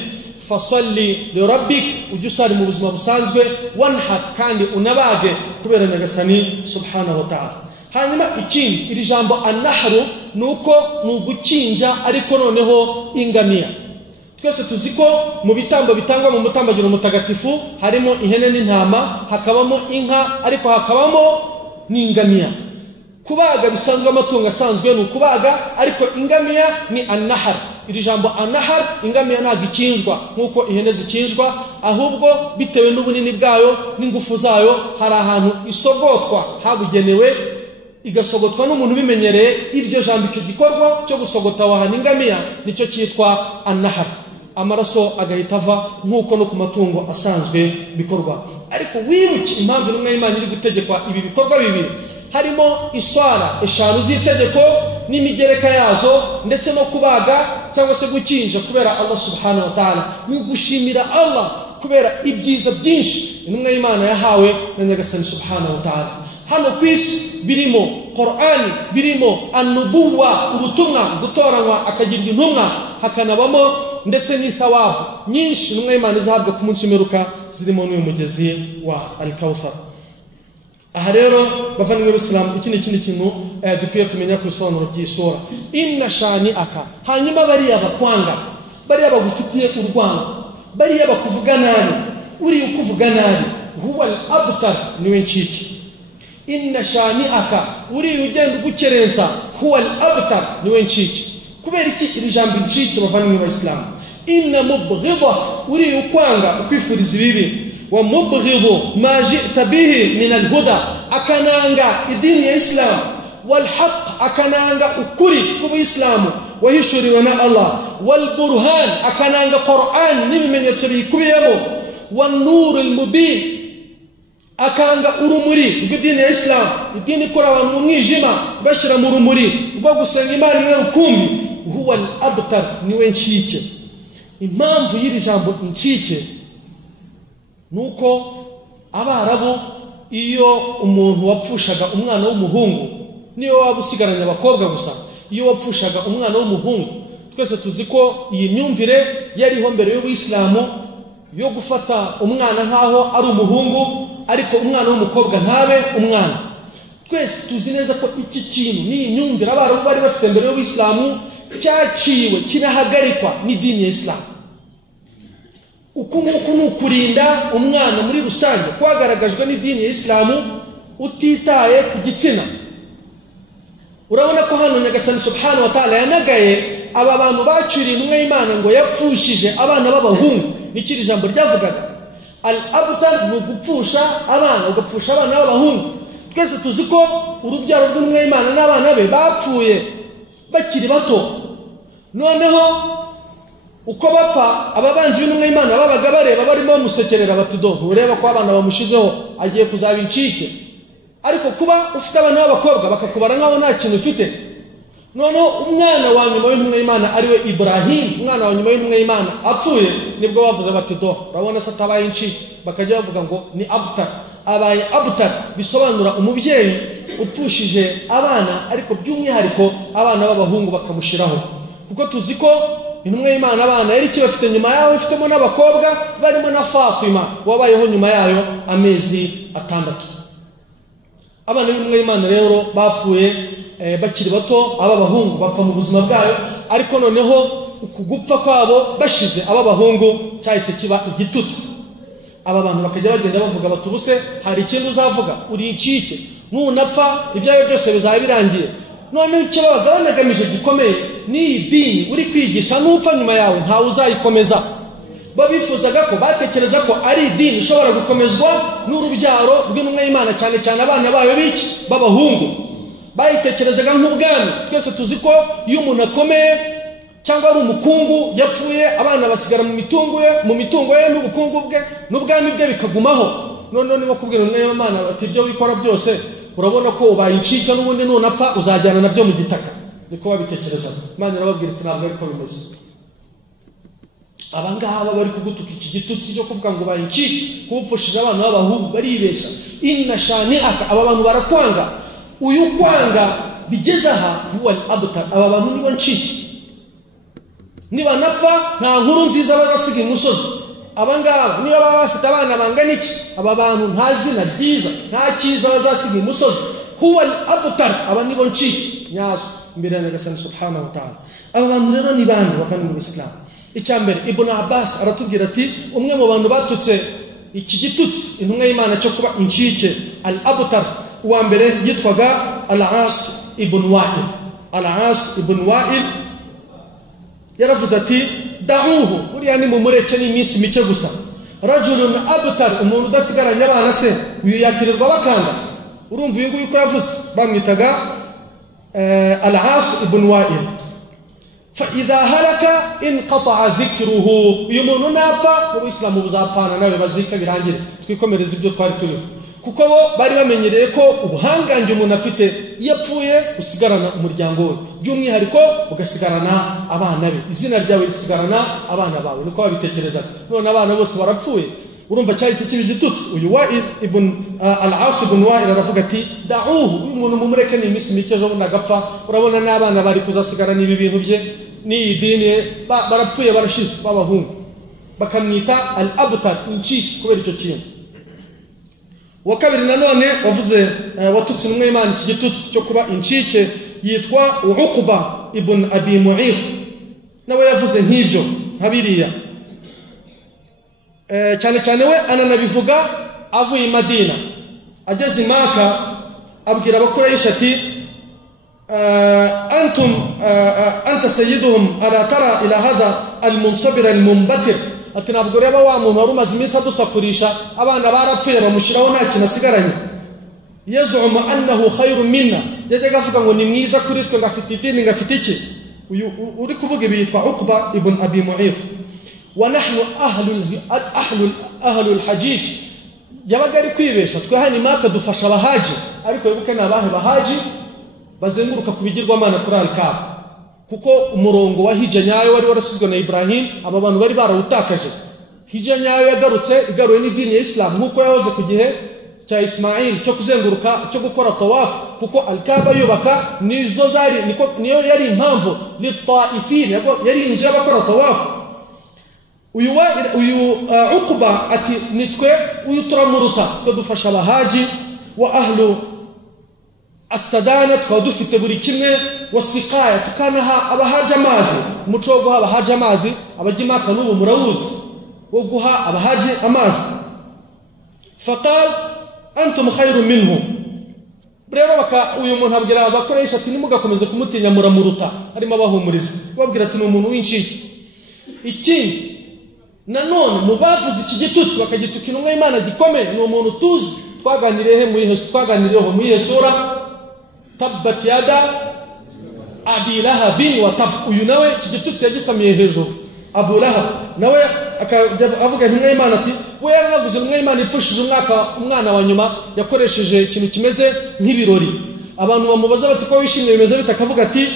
fasalli li rabbik, ujusari mu buzima busanzwe, wanhar kandi unabage kubera Nyagasani subhanahu wa ta'ala. Hanyuma ikindi iri jambo an-nahru nuko nugukinja ariko noneho ingamiya. Twese tuziko mu bitambo bitangwa mu mutambagiro mutagatifu harimo ihene n'intama, hakabamo inka ariko hakabamo n'ingamiya. Kubaga bisanzwe amatungo asanzwe nukubaga ariko ingamiya ni an-nahr. Iri jambo an-nahr ingamiya ntabwo ikinjwa nkuko ihene zikinjwa, ahubwo bitewe n'ubunini bwayo n'ingufu zayo hari ahantu isogotwa habugenewe, igasogotwa n'umuntu bimenyereye. Iryo jambo icyo gikorwa cyo gusogota ahantu ingamiya nicyo cyitwa an-nahr. Amaraso agahita ava nkuko no ku matungo asanzwe bikorwa. Ariko wibuke impamvu n'umwe Imana iri gutegekwa ibi bikorwa bibiri, harimo iswara eshanu z'itegeko n'imigereka yazo, ndetse no kubaga cyangwa se gukinja kubera Allah subhanahu wa ta'ala, ni gushimira Allah kubera ibyiza byinshi n'umwe Imana yahawe na Nyagasani subhanahu wa ta'ala. Hano kwisi birimo Qur'ani, birimo an-nubuwa, ubutumwa gutoranywa akagirwa intumwa, hakanabamo ndetse ni thawabu nyinshi n'umwe Imana izahabwa ku munsi w'imperuka zirimo n'uyu mugezi wa al-Kawthar. Aha rero bavandimwe b'Islamu ikindi kintu dukwiye kumenya ku isobanuro ry'isura inna shani'aka. Hanyuma bariya bakwanga, bariya bagufitiye urwango, bariya bakuvuga nabi, uri ukuvuga nabi, huwa al-abtar, niwe ncike. Inna shani'aka, uri ugenda ugukerensa, huwa al-abtar, niwe ncike. Kubera iki iri jambo ncike bavandimwe b'Islamu? Inna mubghidha, uri ukwanga ukwifuriza ibibi, wa mubghidhu ma ji'ta bihi min al-huda, akananga idini ya Islam, wal haqq, akananga ukuri ku Islamu wahishuriwe na Allah, wal burhan, akananga Qur'an n'ibimenyetso bikubiyemo, wan nur al-mubin, akanga urumuri rw'idini ya Islam, idini ikora abantu mu mwijima bashira mu rumuri rwo gusenga Imana imwe rukumbi, huwa al-abtar, niwe ncike. Impamvu y'iri jambo incike nuko Abarabu iyo umuntu wapfushaga umwana w'umuhungu, niyo waba usigaranye abakobwa gusa, iyo wapfushaga umwana w'umuhungu, twese tuzi ko iyi myumvire yariho mbere y'Ubuislamu yo gufata umwana nkaho ari umuhungu ariko umwana w'umukobwa ntabe umwana. Twese tuzi neza ko iki kintu ni imyumvire Abarabu bari bafite mbere y'Ubuislamu cyaciwe kinahagarikwa n'idini ya Islam. Uku nukurinda umwana muri rusange kwagaragajwe n'idini ya Islamu utitaye ku gitsina. Urabona ko hano Nyagasani subhanahu wa ta'ala yanagaye aba bantu baciriye intumwa y'Imana ngo yapfushije abana b'abahungu. Nikiri jambo ryavugaga al-abtar, ni gupfusha abana, ugapfusha abana b'abahungu. Twese tuzi ko urubyaro rw'intumwa y'Imana n'abana be bapfuye bakiri bato. Noneho uko bapfa ababanzi b'intumwa y'Imana babaga bareba barimo bamusekerera bati do ntureba ko abana bamushizeho agiye kuzaba incike. Ariko kuba ufite abana b'abakobwa bakakubara nkaho nta kintu ufite. Noneho umwana wa nyuma w'intumwa y'Imana ariwe Ibrahim, umwana wa nyuma w'intumwa y'Imana apfuye, nibwo bavuze bati do urabona se atabaye incike, bakajya bavuga ngo ni abtar. Abaye abtar bisobanura umubyeyi upfushije abana, ariko by'umwihariko abana b'abahungu bakamushiraho, kuko tuzi ko intumwa y'Imana abana yari kibafite nyuma yaho, ifitemo n'abakobwa barimo na Fatima wabayeho nyuma yayo amezi 6. Abana b'intumwa y'Imana rero bapfuye bakiri bato, ab'abahungu bapfa mu buzima bwayo, ariko noneho ukugupfa kwabo bashize ab'abahungu cyahise kiba igitutsi. Aba bantu bakajya bagenda bavuga batubuse hari ikindi uzavuga, uri incike, nunapfa ibyawe byose bizaba birangiye. Noneho icyo babaga banagamije gikomeye ni idini uri kwigisha, n'upfa nyuma yawe ntawe uzayikomeza. Babifuzaga ko, batekereza ko ari idini ishobora gukomezwa n'urubyaro rw'intumwa y'Imana, cyane cyane abana bayo biki b'abahungu. Bayitekerezaga nk'ubwami. Twese tuzi ko iyo umuntu akomeye cyangwa ari umukungu yapfuye abana basigara mu mitungo ye n'ubukungu bwe n'ubwami bwe bikagumaho. None niba kubwira umwe Imana bati ibyo wikora byose urabona ko ubaye incika n'ubundi nunapfa uzajyana nabyo mu gitaka. Niko babitekereza. Imana irababwira iti ntabwo ariko bimeze. Abangaba bari kugutuka iki gitutsi cyo kuvuga ngo ubaye incika kubupfushije abana b'abahungu baribeshya. Inna shani'aka, aba bantu barakwanga. Uyu kwanga bigeze aha huwa al-abtar, aba bantu nibo ncika. Niba napfa nta nkuru nziza bazasiga imusozi. Abangaba niba baba bafite abana bangana iki, aba bantu nta zina ryiza nta cyiza bazasiga imusozi. Huwa al-abtar, aba nibo ncika nyazo imbere ya Nyagasani subhanahu wa ta'ala. Aba bantu rero ni bande bavana mu Islam? Icyambere Ibn Abbas aratubwira ati umwe mu bantu batutse iki gitutsi intumwa y'Imana cyo kuba incike al-abtar, uwa mbere yitwaga Al-As ibn Wa'il. Al-As ibn Wa'il yaravuze ati da'uhu, uriya ni mumureke n'iminsi mike gusa. Rajulun abtar, umuntu udasigaranye abana se uyu yakirirwa bakanda. Urumva uyu nguyu ko yavuze bamwitaga Al-As ibn Wa'il. فإذا هلك انقطع ذكره, uyu muntu napfa ubuyisilamu buzapfana nawe bazika birangire. Twikomereza ibyo twari turiho, kuko bo bari bamenyereye ko ubuhangange umuntu afite yapfuye usigarana umuryango we, by'umwihariko ugasigarana abana be, izina ryawe risigarana abana bawe. Niko babitekerezaga. None abana bose barapfuye, urumva cyahise kiba igitutsi. Uyu Wa'il ibn Al-As ibn Wa'il aravuga ati da'uhu, uyu muntu mumureke n'iminsi mike ejo bundi agapfa. Urabona n'abana bari kuzasigarana ibi bintu bye n'iyi dini, barapfuye barashize b'abahungu. Bakamwita al-abtar, incike, kubera icyo kintu. Wa kabiri nanone wavuze watutse umwe Imana iki gitutsi cyo kuba incike yitwa Uqba ibn Abi Mu'ayt. Nawe yavuze nk'ibyo nkabiriya. Cyane cyane we ananabivuga avuye i Madina, ageze i Maka abwira abakurayisha ati anta sayyiduhum ala tara ila hadha al-munsabir al-munbatir. Ati ntabwo reba wa muntu wari umaze iminsi adusakurisha abana barapfuye bamushyiraho nta kintu asigaranye. Yazumu annahu khayrun minna, yajyaga avuga ngo ni mwiza kuri twe, ngafite idini ngafite iki. Uyu uri kuvuga ibi yitwa Uqba ibn Abi Mu'ayt. Wa nahnu ahlul hajij, yabaga ari kwibesha twe hano Maka dufasha abahaji, ariko wibuke n'abahe bahaji bazenguruka kubigirwamana kuri al-Kaaba, kuko umurongo wa hija nyayo wari warasizwe na Ibrahim aba bantu bari barawutakaje. Hija nyayo igaruwe n'idini ya Islam nkuko yahoze ku gihe cya Ismail cyo kuzenguruka cyo gukora tawaf, kuko al-Kaaba yubaka niyo yari impamvu litaifin, yari injira bakora tawaf. Uyu Uqba ati nitwe uyu turamuruta, twe dufasha abahaji wa ahlu astadana, tukaba dufite buri kimwe, wasiqaya, tukanaha abahaji amazi. Umuco wo guha abahaji amazi abajya i Maka n'ubu murawuzi, wo guha abahaji amazi. Faqal antum khayrun minhum. Rero uyu muntu abwira abakoresha ati nimugakomeze kumutinya muramuruta, arimo abahumuriza babwira ati ni umuntu w'incike. Ikindi nanone mu bavuze iki gitutsi bakagituka intumwa y'Imana gikomeye ni umuntu tuzi twaganiriyeho mu ihe sura tabbat yada abi lahabin wa tab. Uyu nawe iki gitutsi yagisamiye hejuru. Abu Lahab nawe avuga intumwa y'Imana ati we yaravuze intumwa y'Imana ipfushije umwana wa nyuma yakoresheje ikintu kimeze nk'ibirori. Abantu bamubaza bati ko wishimye bimeze bite, akavuga ati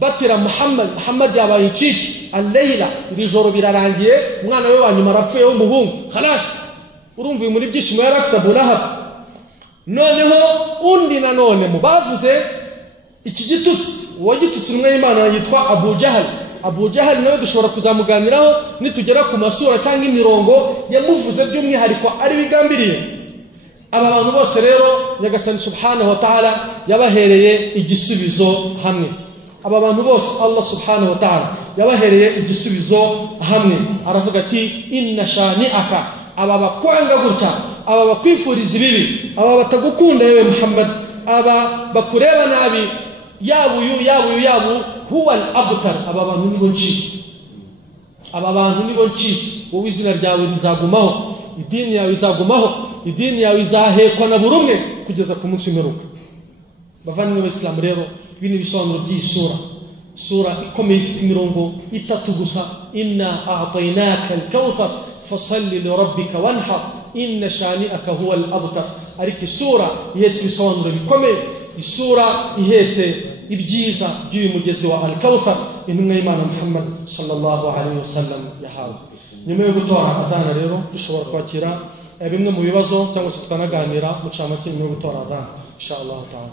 batira Muhammad yabaye incike al-layla, iri joro birarangiye, umwana we wa nyuma arapfuye w'umuhungu khalas. Urumva uyu muri byishimo yari afite Abu Lahab. Noneho undi nanone mu bavuze iki gitutsi uwagitutse umwe y'Imana yitwa Abu Jahal. Abu Jahal nawe dushobora kuzamuganiraho nitugera ku masura cyangwa imirongo yamuvuze by'umwihariko ari bigambiriye. Aba bantu bose rero Nyagasani subhanahu wa ta'ala yabahereye igisubizo hamwe. Aba bantu bose Allah subhanahu wa ta'ala yabahereye igisubizo hamwe. Aravuga ati inna shani'aka, aba bakwanga gutya, aba bakwifuriza ibibi, aba batagukunda yewe Muhammad, aba bakureba nabi, yabu huwa al-abtar, aba bantu nibo ncike. Aba bantu nibo ncike. Wowe izina ryawe rizagumaho, idini yawe izagumaho, idini yawe izahekwa na buri umwe kugeza ku munsi w'imperuka. Bavandimwe b'Islam rero ibi ni ibisobanuro by'isura. sura ikomeye ifite imirongo itatu gusa, inna a'tainaka al-kawthar fasalli li rabbika wanhar inna shani'aka huwa al-abtar. ariko isura ihetse ibisobanuro bikomeye, isura ihetse ibyiza by'uyu mugezi wa al-kawthar intumwa y'Imana Muhammad sallallahu alaihi wasallam yahawe. nyuma yo gutora adhana rero dushobora kwakira bimwe mu bibazo cyangwa se tukanaganira mu camake nyuma yo gutora adhana inshallah ta'ala.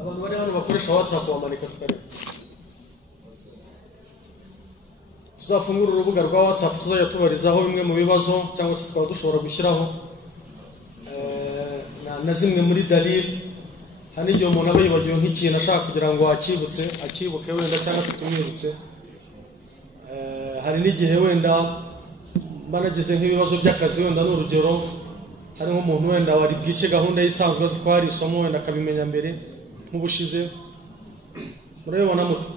abantu bari hano bakoresha WhatsApp bamanika tukareba. Tuzafungura urubuga rwa WhatsApp tuzajya tubarizaho bimwe mu bibazo cyangwa se tukaba dushobora gushyiraho na zimwe muri dalil. Hani igihe umuntu aba yibagiwe nk'ikintu ashaka kugira ngo akibuke wenda cyangwa tutumwibutse. Hari n'igihe wenda banagize nk'ibibazo by'akazi, wenda n'urugero hari nk'umuntu wenda wari bwice gahunda yisanzwe azi ko hari isomo wenda akabimenya mbere nk'ubushize. Murabibona muto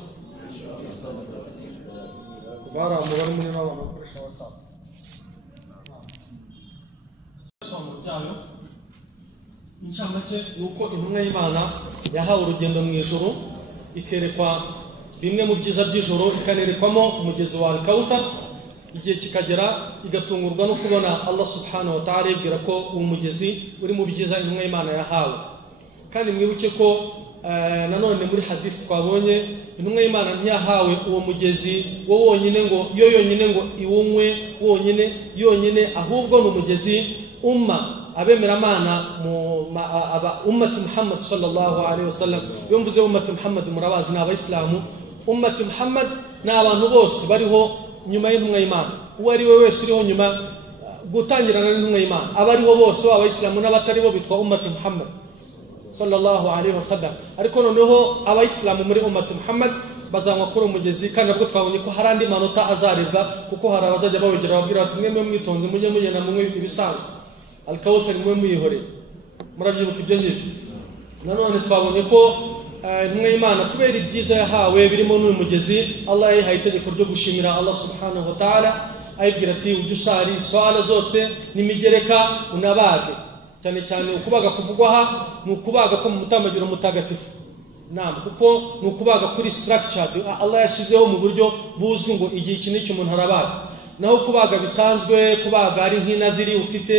bara umubare munini w'abantu bakoresha WhatsApp. Incamake nuko intumwa y'Imana yahawe urugendo mu ijuru, ikerekwa bimwe mu byiza by'ijuru, ikanerekwamo umugezi wa al-Kawthar. Igihe kikagera igatungurwa no kubona Allah subhanahu wa ta'ala ibwira ko uwo mugezi uri mu byiza intumwa y'Imana yahawe. Kandi mwibuke ko nanone muri hadith twabonye intumwa y'Imana ntiyahawe uwo mugezi wo wonyine ngo yonyine ngo iwunywe wonyine yonyine, ahubwo ni umugezi abemera Imana aba ummati Muhammad sallallahu alaihi wasallam. Iyo mvuze ummati Muhammad murabazi ni abayisilamu. Ummati Muhammad ni abantu bose bariho nyuma y'intumwa y'Imana. Uwo ari we wese uriho nyuma gutangirana n'intumwa y'Imana, abariho bose abayisilamu n'abatari bo bitwa ummati Muhammad sallallahu alaihi wasallam. Ariko noneho abayisilamu muri ummati Muhammad bazanywa kuri umugezi, kandi nabwo twabonye ko hari andi manota azarebwa, kuko hari abazajya bawegera babwira bati mwe mwitonze mujye mugenda mumwe ibisanzwe al-Kawthar mwe muyihore. Murabyibuka ibyo ngibyo. Nanone twabonye ko intumwa y'Imana kubera ibyiza yahawe birimo n'uyu mugezi, Allah yahaye itegeko ryo gushimira Allah subhanahu wa ta'ala, ayibwira ati ujye usari swala zose n'imigereka unabage. Cyane cyane ukubaga kuvugwa aha ni ukubaga ko mu mutambagiro mutagatifu, kuko ni ukubaga kuri structured Allah yashyizeho mu buryo buzwi ngo igihe iki n'icyo umuntu arabaga. Naho kubaga bisanzwe, kubaga ari nk'inadiri ufite,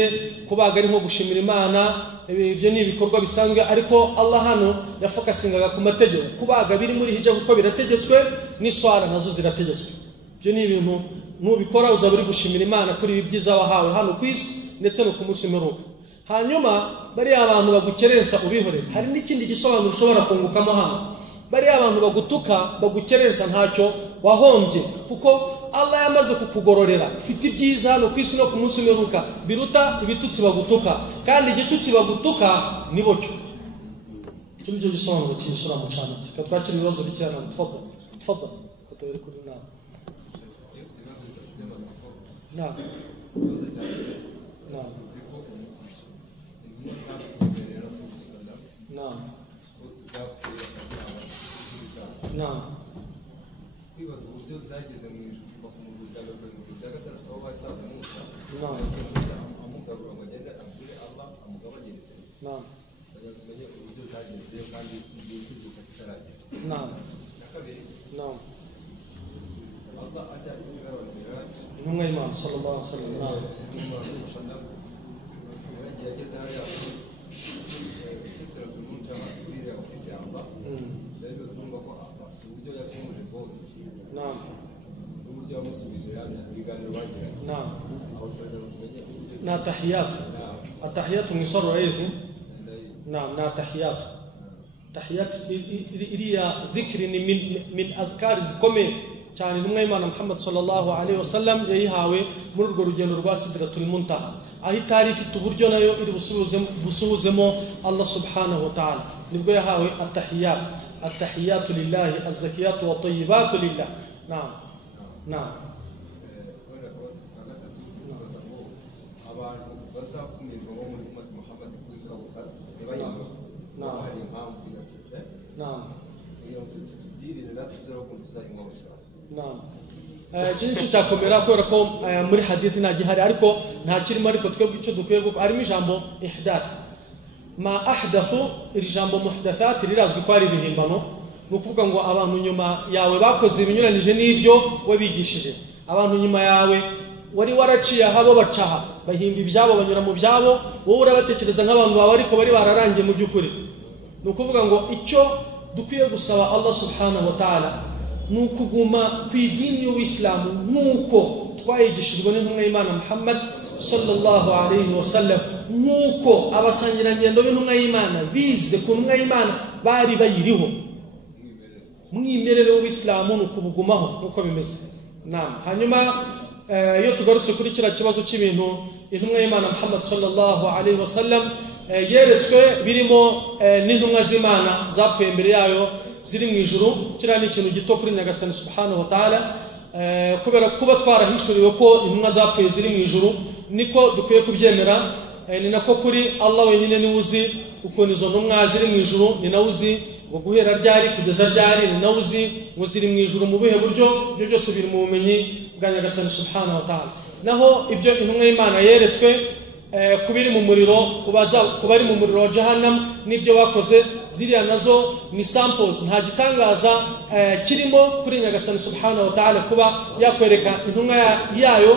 kubaga ari nko gushimira Imana, ibyo ni ibikorwa bisanzwe. Ariko Allah hano yafakasingaga ku mategeko. Kubaga biri muri hijab kuko birategetswe, n'iswara nazo zirategetswe. Ibyo ni ibintu nubikora uzaba uri gushimira Imana kuri ibi byiza wahawe hano ku isi ndetse no ku munsi w'imperuka. Hanyuma bari abantu bagukerensa ubihorera. Hari n'ikindi gisobanuro ushobora kungukamo hano. Bari abantu bagutuka bagukerensa ntacyo wahombye, kuko Allah yamaze kukugororera. Ufite ibyiza hano ku isi no ku munsi w'imperuka biruta ibitutsi bagutuka, kandi igitutsi bagutuka nibo cyo. Icyo nicyo gisobanuro cyisura mu cyane. Twakira ibibazo bikirana. Tfadda katore kuri na kwibaza uburyo zageze mu ijuru kuva ku muryango bya gatatu aho basaza Musa amugarura ngo agende abwire Allah amugabanyirize kugira ngo tumenye uburyo zagezeyo kandi igihe cy'izuka kitaragera. Na kabiri Allah ajya Isra wal Miraj intumwa y'Imana sallallahu alaihi wasallam yagiye ageze hariya Sidratul Muntaha kuri iriya ofisi ya Allah. Rero byose numva ko afite uburyo yasumuje bose n'uburyo yamusubije ibiganiro bagiranye. Aho turajya tumenye na tahiyatu. Atahiyatu ni sura hizi. Na tahiyatu. Tahiyatu iriya dhikri ni min adhkar zikomeye cyane intumwa y'Imana Muhammad sallallahu alaihi wasallam yayihawe muri urwo rugendo rwa Sidratul Muntaha, aho itari ifite uburyo nayo iri busuhuzemo Allah subhanahu wa ta'ala. Nibwo yahawe atahiyatu. التحيات لله الزكيات والطيبات لله. نعم abantu bazakumirwa bo muri ummati Muhammad kuri Kawthar nibayimwe hari impamvu yatuje kugira ngo tubyirinde natwe tuzere ko tuzayinywa. iki nicyo cyakomera kubera ko muri hadith nta gihari ariko nta kirimo ariko twebwe icyo dukwiye harimo ijambo ihdath ma ahdathu iri jambo muhdathat rirazwi ko ari ibihimbano ni ukuvuga ngo abantu nyuma yawe bakoze ibinyuranije n'ibyo wabigishije abantu nyuma yawe wari waraciye habo bacaha bahimba ibyabo banyura mu byabo wowe urabatekereza nk'abantu bawe ariko bari bararangiye mu by'ukuri ni ukuvuga ngo icyo dukwiye gusaba Allah subhanahu wa ta'ala ni ukuguma ku idini y'Ubuislamu nk'uko twayigishijwe n'intumwa y'Imana Muhammad sallallahu alayhi wa sallam, nk'uko abasangirangendo b'intumwa y'Imana bize ku ntumwa y'Imana bari bayiriho. Mwimerere w'Ubuislamu ni ukubugumaho nk'uko bimeze. Hanyuma iyo tugarutse kuri kiriya kibazo cy'ibintu intumwa y'Imana Muhammad sallallahu alayhi wa sallam yeretswe birimo n'intumwa z'Imana zapfuye imbere yayo ziri mu ijuru, kiriya ni ikintu gito kuri Nyagasani subhanahu wa ta'ala. Kubera kuba twarahishuriwe ko intumwa zapfuye ziri mu ijuru, niko dukwiye kubyemera. Ni nako kuri Allah wenyine niwe uzi ukuntu izo ntumwa ziri mu ijuru, ni nawe uzi ngo guhera ryari kugeza ryari, ni nawe uzi ngo ziri mu ijuru mu buhe buryo. Ibyo byose biri mu bumenyi bwa Nyagasani subhanahu wa ta'ala. Naho ibyo intumwa y'Imana yeretswe kubiri mu muriro, kubari mu muriro wa Jahannam n'ibyo bakoze, ziriya nazo ni samples. Nta gitangaza kirimo kuri Nyagasani subhanahu wa ta'ala kuba yakwereka intumwa yayo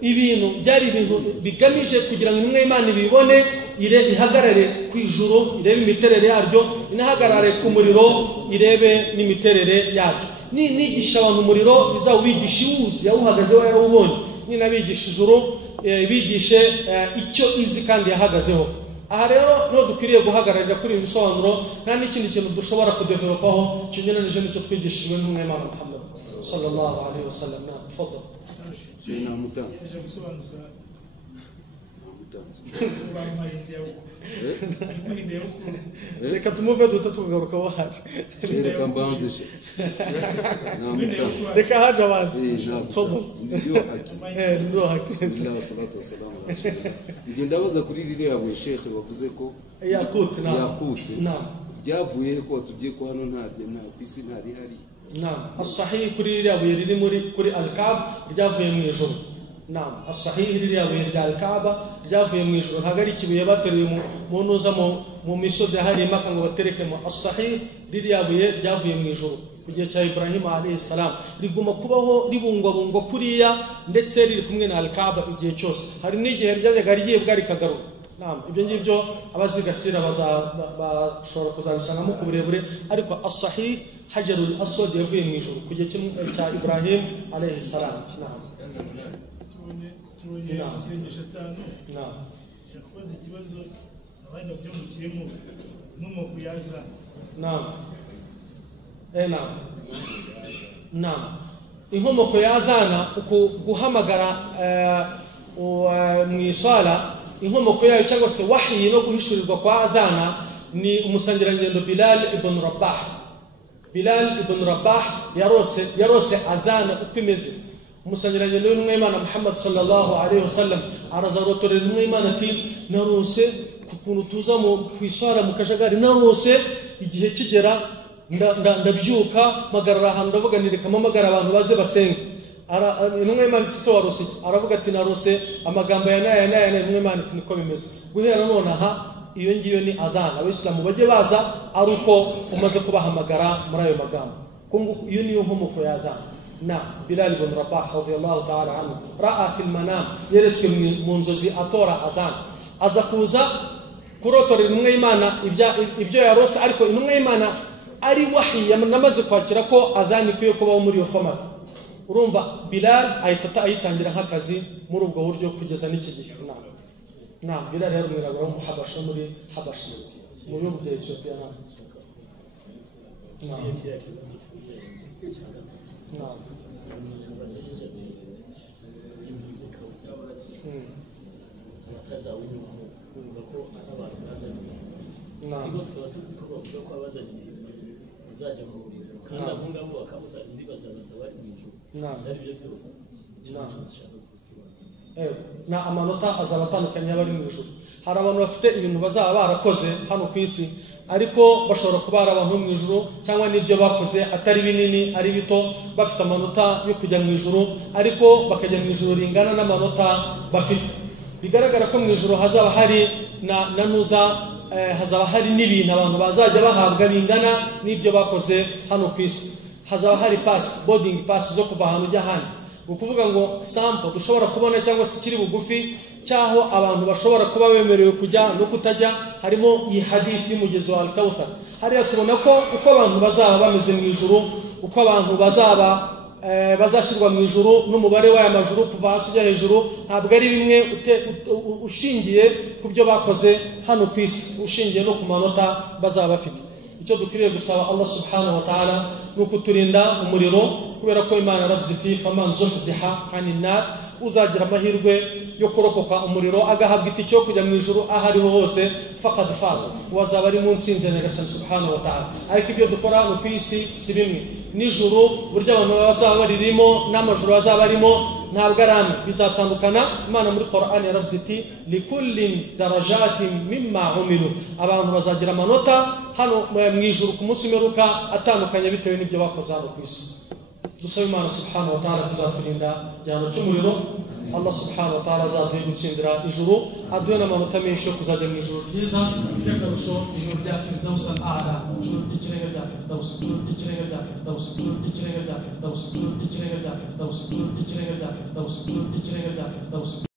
ibintu byari ibintu bigamije kugira ngo intumwa y'Imana ibibone, ihagarare ku ijuru irebe imiterere yaryo, inahagarare ku muriro irebe n'imiterere yaryo. Nigisha abantu umuriro bizawubigisha iwuzi yawuhagazeho yarawubonye, ninabigisha ijuru bigishe icyo izi kandi yahagazeho. Aha rero no dukwiriye guhagararira kuri ibi bisobanuro, nta n'ikindi kintu dushobora kudevelopaho kinyuranije n'icyo twigishijwe n'intumwa y'Imana Muhammad sallallahu alaihi wasallam. Tafadhal. Reka tumuve duto tugaruka waje. Reka mbanzije. Reka haje abanze. Tafadhal. Ndio haki. Bismillah salatu wassalamu ala rasulillah. Ndio ndabaza kuri ririya ya Sheikh bavuze ko Yakut byavuye ko tugiye ko hano nta bisi ntari hari. As-sahih kuri ririya buye riri muri kuri al-Kaaba ryavuye mu ijuru. As-sahih ririya buye rya al-Kaaba ryavuye mu ijuru, ntabwo ari kibuye bateruye mu ntuza mu misozi hari Maka ngo baterekemo. As-sahih ririya buye ryavuye mu ijuru ku gihe cya Ibrahim alayhi salam, riguma kubaho ribungwabungwa kuriya, ndetse riri kumwe na al-Kaaba igihe cyose. Hari n'igihe ryajyaga ryibwa rikagaruka. Ibyo ngibyo abazigasira bashobora kuzabisangamo ku burebure, ariko as-sahih Hajarul Aswad yavuye mu ijuru ku gihe cya Ibrahim alayhi salam. Tubonye amasengesho atanu. Shakoze ikibazo abandi babyumukiyemo n'umoko yaza. Inkomoko y'adhana guhamagara mu isala, inkomoko yayo cyangwa se wahyi no guhishurirwa kwa adhana ni umusangirangendo Bilal ibn Rabah. Bilal ibn Rabah yarose adhana uko imeze. Umusangirangendo w'intumwa y'Imana Muhammad sallallahu alaihi wasallam arazarotorera intumwa y'Imana ati narose kukuntu tuza mu kwisara mu kajagari, narose igihe kigera ndabyuka magarara ahantu ndavuga nti reka mpamagara abantu baze basenge. Intumwa y'Imana iti warose, aravuga ati narose amagambo ya naya. Intumwa y'Imana iti niko bimeze. Guhera none aha iyo ngiyo ni adhana, Abayisilamu bajye baza ari uko umaze kubahamagara muri ayo magambo. Iyo niyo nkomoko ya adhana. Bilal ibn Rabah radiyallahu ta'ala anhu ra'a fil manam, yeretswe mu nzozi atora adhana, aza kuza kurotorera intumwa y'Imana ibyo yarose, ariko intumwa y'Imana ari wahyi yamaze kwakira ko adhana ikwiye kubaho muri iyo format. Urumva Bilal ayitangira nk'akazi muri ubwo buryo kugeza n'iki gihe. Bilal yari umwirabura w'umuhabasha muri Habasha mu bihugu bya Ethiopia. Amanota azaba atandukanye y'abari mu ijuru. Hari abantu bafite ibintu bazaba barakoze hano ku isi ariko bashobora kuba ari abantu mu ijuru cyangwa n'ibyo bakoze atari binini ari bito bafite amanota yo kujya mu ijuru ariko bakajya mu ijuru ringana n'amanota bafite. Bigaragara ko mu ijuru hazaba hari hazaba hari n'ibintu abantu bazajya bahabwa bingana n'ibyo bakoze hano ku isi. Hazaba hari boarding pass zo kuva ahantu ujya ahandi. Ni ukuvuga ngo sample dushobora kubona cyangwa se kiri bugufi cyaho abantu bashobora kuba bemerewe kujya no kutajya, harimo iyi hadithi y'umugezi wa Al-Kawthar. Hariya tubona ko uko abantu bazaba bameze mu ijuru, uko abantu bazashyirwa mu ijuru n'umubare w'aya majuru kuva hasi ujya hejuru ntabwo ari bimwe ushingiye ku byo bakoze hano ku isi, ushingiye no ku manota bazaba bafite. Icyo dukwiriye gusaba Allah subhanahu wa ta'ala ni ukuturinda umuriro, kubera ko Imana yaravuze iti faman zuhziha anin nar, uzagira amahirwe yo kurokoka umuriro agahabwa itike yo kujya mu ijuru aho ariho hose faqad faz, wazaba ari mu nsinzi ya Nyagasani subhanahu wa ta'ala. Ariko ibyo dukora hano ku isi si bimwe, n'ijuru burya abantu bazaba baririmo n'amajuru bazaba barimo ntabwo ari amwe, bizatandukana. Imana muri Qur'an yaravuze iti likullin darajatin mimma umilu, abantu bazagira amanota hano mu ijuru ku munsi w'imperuka atandukanye bitewe n'ibyo bakoze hano ku isi. Dusaba Imana subhanahu wa ta'ala kuzaturinda igihano cy'umuriro. Allah subhanahu wa ta'ala azaduhe gutsindira ijuru, aduhe n'amanota menshi yo kuzajya mu ijuru ryiza ry'akarusho, ijuru rya Firdaus al-A'la, ijuru ry'ikirere rya Firdaus, ijuru ry'ikirere rya Firdaus, ijuru ry'ikirere rya Firdaus, ijuru ry'ikirere rya Firdaus, ijuru ry'ikirere rya Firdaus, ijuru ry'ikirere rya Firdaus.